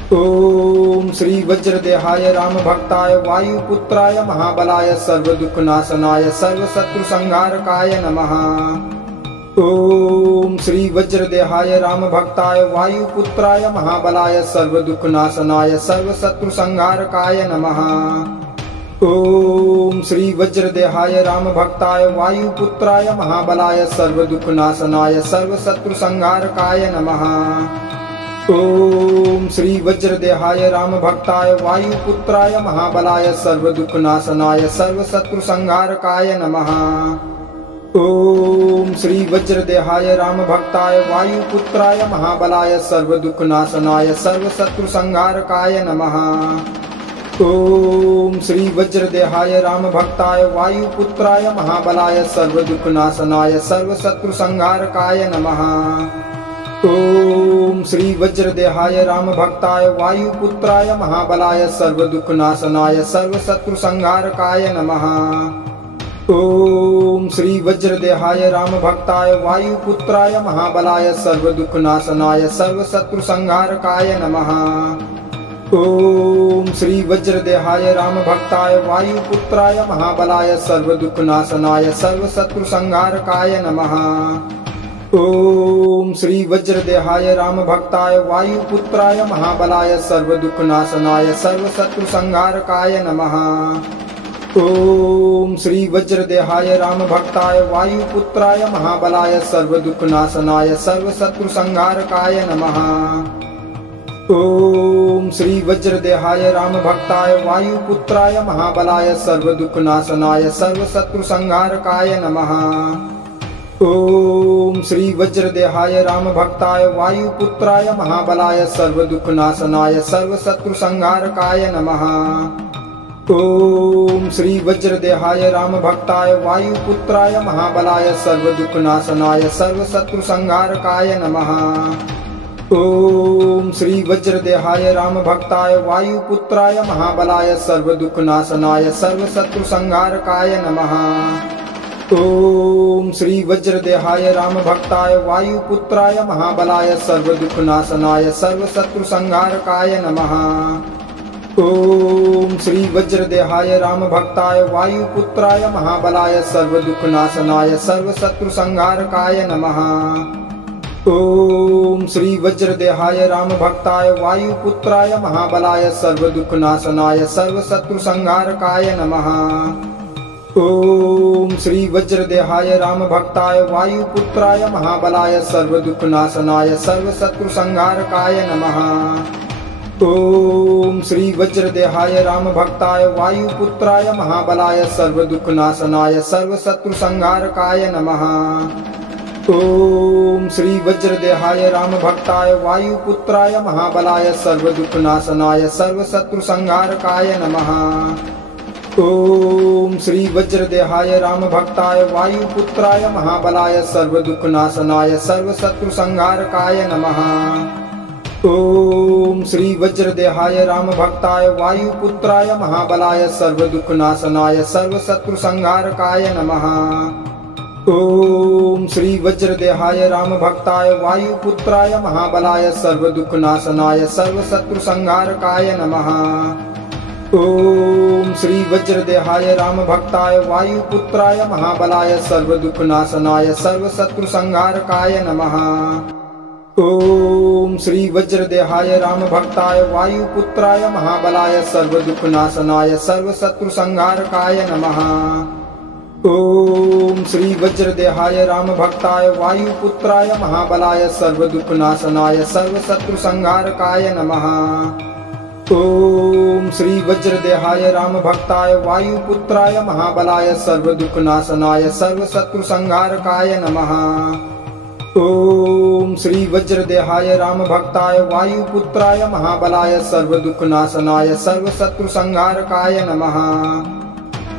ओम श्री वज्रदेहाय राम भक्ताय वायुपुत्राय महाबलाय सर्वदुःखनाशनाय सर्वशत्रुसंहारकाय नमः। ओम श्री वज्रदेहाय राम भक्ताय वायुपुत्राय महाबलाय सर्वदुःखनाशनाय सर्वशत्रुसंहारकाय नमः। ओम श्री वज्रदेहाय राम भक्ताय वायुपुत्राय महाबलाय सर्वदुःखनाशनाय सर्वशत्रुसंहारकाय नमः। ओम श्री वज्रदेहाय राम भक्ताय वायुपुत्राय महाबलाय सर्वदुःखनाशनाय सर्वशत्रुसंहारकाय नमः। ओम श्री वज्रदेहाय राम भक्ताय वायुपुत्राय महाबलाय सर्वदुःखनाशनाय सर्वशत्रुसंहारकाय नमः। ओम श्री वज्रदेहाय राम भक्ताय वायुपुत्राय महाबलाय सर्वदुःखनाशनाय सर्वशत्रुसंहारकाय नमः। ओम श्री वज्रदेहाय राम भक्ताय वायुपुत्राय महाबलाय सर्वदुःखनाशनाय सर्वशत्रुसंहारकाय नमः। ओम श्री वज्रदेहाय राम भक्ताय वायुपुत्राय महाबलाय सर्वदुःखनाशनाय सर्वशत्रुसंहारकाय नमः। ओम श्री वज्रदेहाय रामभक्ताय वायुपुत्राय महाबलाय सर्वदुःखनाशनाय सर्वशत्रुसंहारकाय नमः। ओम श्री वज्रदेहाय रामभक्ताय वायुपुत्राय महाबलाय सर्वदुःखनाशनाय सर्वशत्रुसंहारकाय नमः। ओम श्री वज्रदेहाय रामभक्ताय वायुपुत्राय महाबलाय सर्वदुःखनाशनाय सर्वशत्रुसंहारकाय नमः। ओम श्री वज्रदेहाय रामभक्ताय वायुपुत्राय महाबलाय सर्वदुःखनाशनाय सर्वशत्रुसंहारकाय नमः। ओम श्री वज्रदेहाय रामभक्ताय वायुपुत्राय महाबलाय सर्वदुःखनाशनाय सर्वशत्रुसंहारकाय नमः। ओम श्री वज्रदेहाय रामभक्ताय वायुपुत्राय महाबलाय सर्वदुःखनाशनाय सर्वशत्रुसंहारकाय नमः। ओम श्री वज्रदेहाय रामभक्ताय वायुपुत्राय महाबलाय सर्वदुःखनाशनाय सर्वशत्रुसंहारकाय नमः। ओम श्री वज्रदेहाय रामभक्ताय वायुपुत्राय महाबलाय सर्वदुःखनाशनाय सर्वशत्रुसंहारकाय नमः। ओम श्री वज्रदेहाय रामभक्ताय वायुपुत्राय महाबलाय सर्वदुःखनाशनाय सर्वशत्रुसंहारकाय नमः। ओम श्री वज्रदेहाय रामभक्ताय वायुपुत्राय महाबलाय सर्वदुःखनाशनाय सर्वशत्रुसंहारकाय नमः। ओम श्री वज्रदेहाय रामभक्ताय वायुपुत्राय महाबलाय सर्वदुःखनाशनाय सर्वशत्रुसंहारकाय नमः। ओम श्री वज्रदेहाय रामभक्ताय वायुपुत्राय महाबलाय सर्वदुःखनाशनाय सर्वशत्रुसंहारकाय नमः। ओम श्री वज्रदेहाय रामभक्ताय वायुपुत्राय महाबलाय सर्वदुःखनाशनाय सर्वशत्रुसंहारकाय नमः। ओम श्री वज्रदेहाय रामभक्ताय वायुपुत्राय महाबलाय सर्वदुःखनाशनाय सर्वशत्रुसंहारकाय नमः। ओम श्री वज्रदेहाय रामभक्ताय वायुपुत्राय महाबलाय सर्वदुःखनाशनाय सर्वशत्रुसंहारकाय नमः। ओम श्री वज्रदेहाय रामभक्ताय वायुपुत्राय महाबलाय सर्वदुःखनाशनाय सर्वशत्रुसंहारकाय नमः। ओम श्री वज्रदेहाय रामभक्ताय वायुपुत्राय महाबलाय सर्वदुःखनाशनाय सर्वशत्रुसंहारकाय नमः। ओम श्री वज्रदेहाय रामभक्ताय वायुपुत्राय महाबलाय सर्वदुःखनाशनाय सर्वशत्रुसंहारकाय नमः। ओम श्री वज्रदेहाय रामभक्ताय वायुपुत्राय महाबलाय सर्वदुःखनाशनाय सर्वशत्रुसंहारकाय नमः। ओम श्री वज्रदेहाय रामभक्ताय वायुपुत्राय महाबलाय सर्वदुःखनाशनाय सर्वशत्रुसंहारकाय नमः। ओम श्री वज्रदेहाय रामभक्ताय वायुपुत्राय महाबलाय सर्वदुःखनाशनाय सर्वशत्रुसंहारकाय नमः।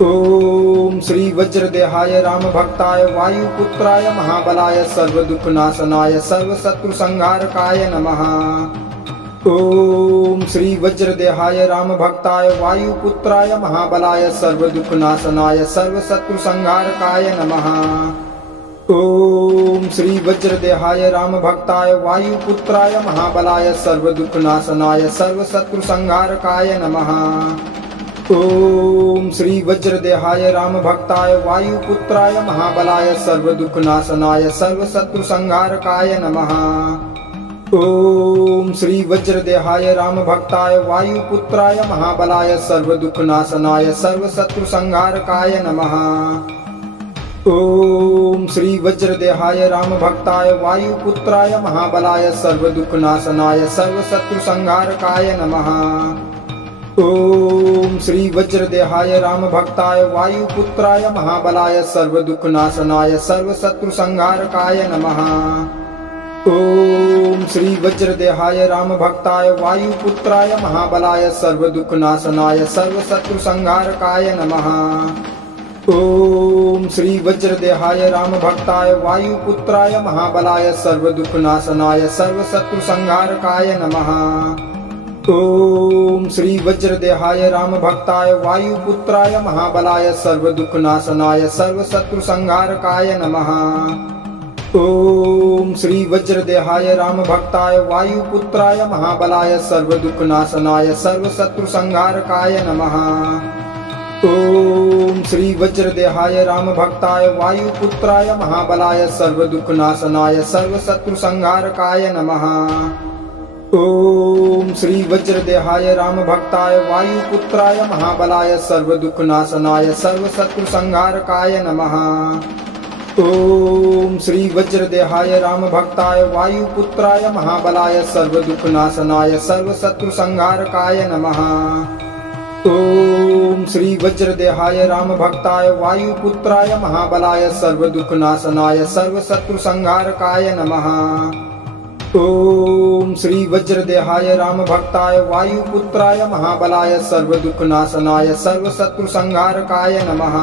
ओम श्री वज्रदेहाय रामभक्ताय वायुपुत्राय महाबलाय सर्वदुःखनाशनाय सर्वशत्रुसंहारकाय नमः। ओम श्री वज्रदेहाय रामभक्ताय वायुपुत्राय महाबलाय सर्वदुःखनाशनाय सर्वशत्रुसंहारकाय नमः। ओम श्री वज्रदेहाय रामभक्ताय वायुपुत्राय महाबलाय सर्वदुःखनाशनाय सर्वशत्रुसंहारकाय नमः। ओम श्री वज्रदेहाय रामभक्ताय वायुपुत्राय महाबलाय सर्वदुःखनाशनाय सर्वशत्रुसंहारकाय नमः। ओम श्री वज्रदेहाय रामभक्ताय वायुपुत्राय महाबलाय सर्वदुःखनाशनाय सर्वशत्रुसंहारकाय नमः। ओम श्री वज्रदेहाय रामभक्ताय वायुपुत्राय महाबलाय सर्वदुःखनाशनाय सर्वशत्रुसंहारकाय नमः। ओम श्री वज्रदेहाय रामभक्ताय वायुपुत्राय महाबलाय सर्वदुःखनाशनाय सर्वशत्रुसंहारकाय नमः। ओम श्री वज्रदेहाय रामभक्ताय वायुपुत्राय महाबलाय सर्वदुःखनाशनाय सर्वशत्रुसंहारकाय नमः। ओम श्री वज्रदेहाय रामभक्ताय वायुपुत्राय महाबलाय सर्वदुःखनाशनाय सर्वशत्रुसंहारकाय नमः। ओम श्री वज्रदेहाय रामभक्ताय वायुपुत्राय महाबलाय सर्वदुःखनाशनाय सर्वशत्रुसंहारकाय नमः। ओम श्री वज्रदेहाय राम भक्ताय वायुपुत्राय महाबलाय सर्वदुःखनाशनाय सर्वशत्रुसंहारकाय नमः। ओम श्री वज्रदेहाय राम भक्ताय वायुपुत्राय महाबलाय सर्वदुःखनाशनाय सर्वशत्रुसंहारकाय नमः। ओम श्री वज्रदेहाय राम भक्ताय वायुपुत्राय महाबलाय सर्वदुःखनाशनाय सर्वशत्रुसंहारकाय नमः। ओम श्री वज्रदेहाय राम भक्ताय वायुपुत्राय महाबलाय सर्वदुःखनाशनाय सर्वशत्रुसंहारकाय नमः। ओम श्री वज्रदेहाय राम भक्ताय वायुपुत्राय महाबलाय सर्वदुःखनाशनाय सर्वशत्रुसंहारकाय नमः। ओम श्री वज्रदेहाय राम भक्ताय वायुपुत्राय महाबलाय सर्वदुःखनाशनाय सर्वशत्रुसंहारकाय नमः।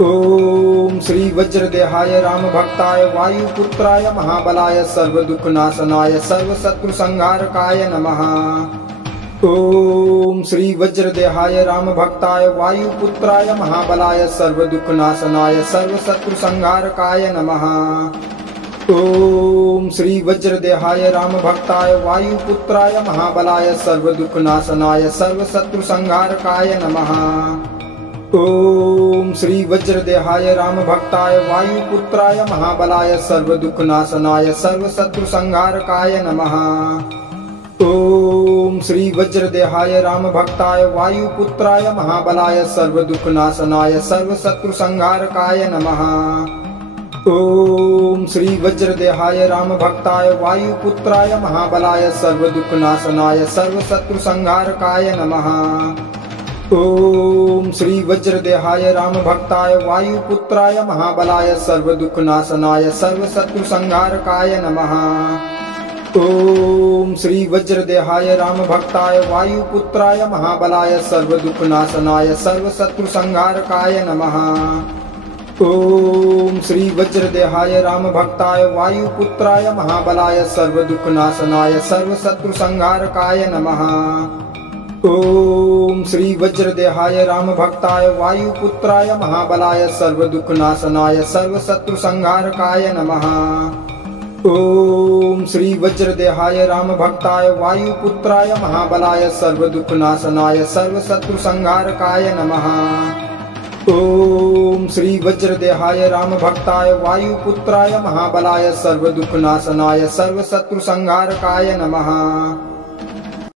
ओम श्री वज्रदेहाय राम भक्ताय वायुपुत्राय महाबलाय सर्वदुःखनाशनाय सर्वशत्रुसंहारकाय नमः। ओम श्री वज्रदेहाय राम भक्ताय वायुपुत्राय महाबलाय सर्वदुःखनाशनाय सर्वशत्रुसंहारकाय नमः। ओम श्री वज्रदेहाय राम भक्ताय वायुपुत्राय महाबलाय सर्वदुःखनाशनाय सर्वशत्रुसंहारकाय नमः। ओम श्री वज्रदेहाय राम भक्ताय वायुपुत्राय महाबलाय सर्वदुःखनाशनाय सर्वशत्रुसंहारकाय नमः। ओम श्री वज्रदेहाय राम भक्ताय वायुपुत्राय महाबलाय सर्वदुःखनाशनाय सर्वशत्रुसंहारकाय नमः। ओम श्री वज्रदेहाय राम भक्ताय वायुपुत्राय महाबलाय सर्वदुःखनाशनाय सर्वशत्रुसंहारकाय नमः। ओम श्री वज्रदेहाय राम भक्ताय वायुपुत्राय महाबलाय सर्वदुःखनाशनाय सर्वशत्रुसंहारकाय नमः। ओम श्री वज्रदेहाय राम भक्ताय वायुपुत्राय महाबलाय सर्वदुःखनाशनाय सर्वशत्रुसंहारकाय नमः। ओम श्री वज्रदेहाय राम भक्ताय वायुपुत्राय महाबलाय सर्वदुःखनाशनाय सर्वशत्रुसंहारकाय नमः। ओम श्री वज्रदेहाय राम भक्ताय वायुपुत्राय महाबलाय सर्वदुःखनाशनाय सर्वशत्रुसंहारकाय नमः। ओम श्री वज्रदेहाय राम भक्ताय वायुपुत्राय महाबलाय सर्वदुःखनाशनाय सर्वशत्रुसंहारकाय नमः। ओम श्री वज्रदेहाय राम भक्ताय वायुपुत्राय महाबलाय सर्वदुःखनाशनाय सर्वशत्रुसंहारकाय नमः।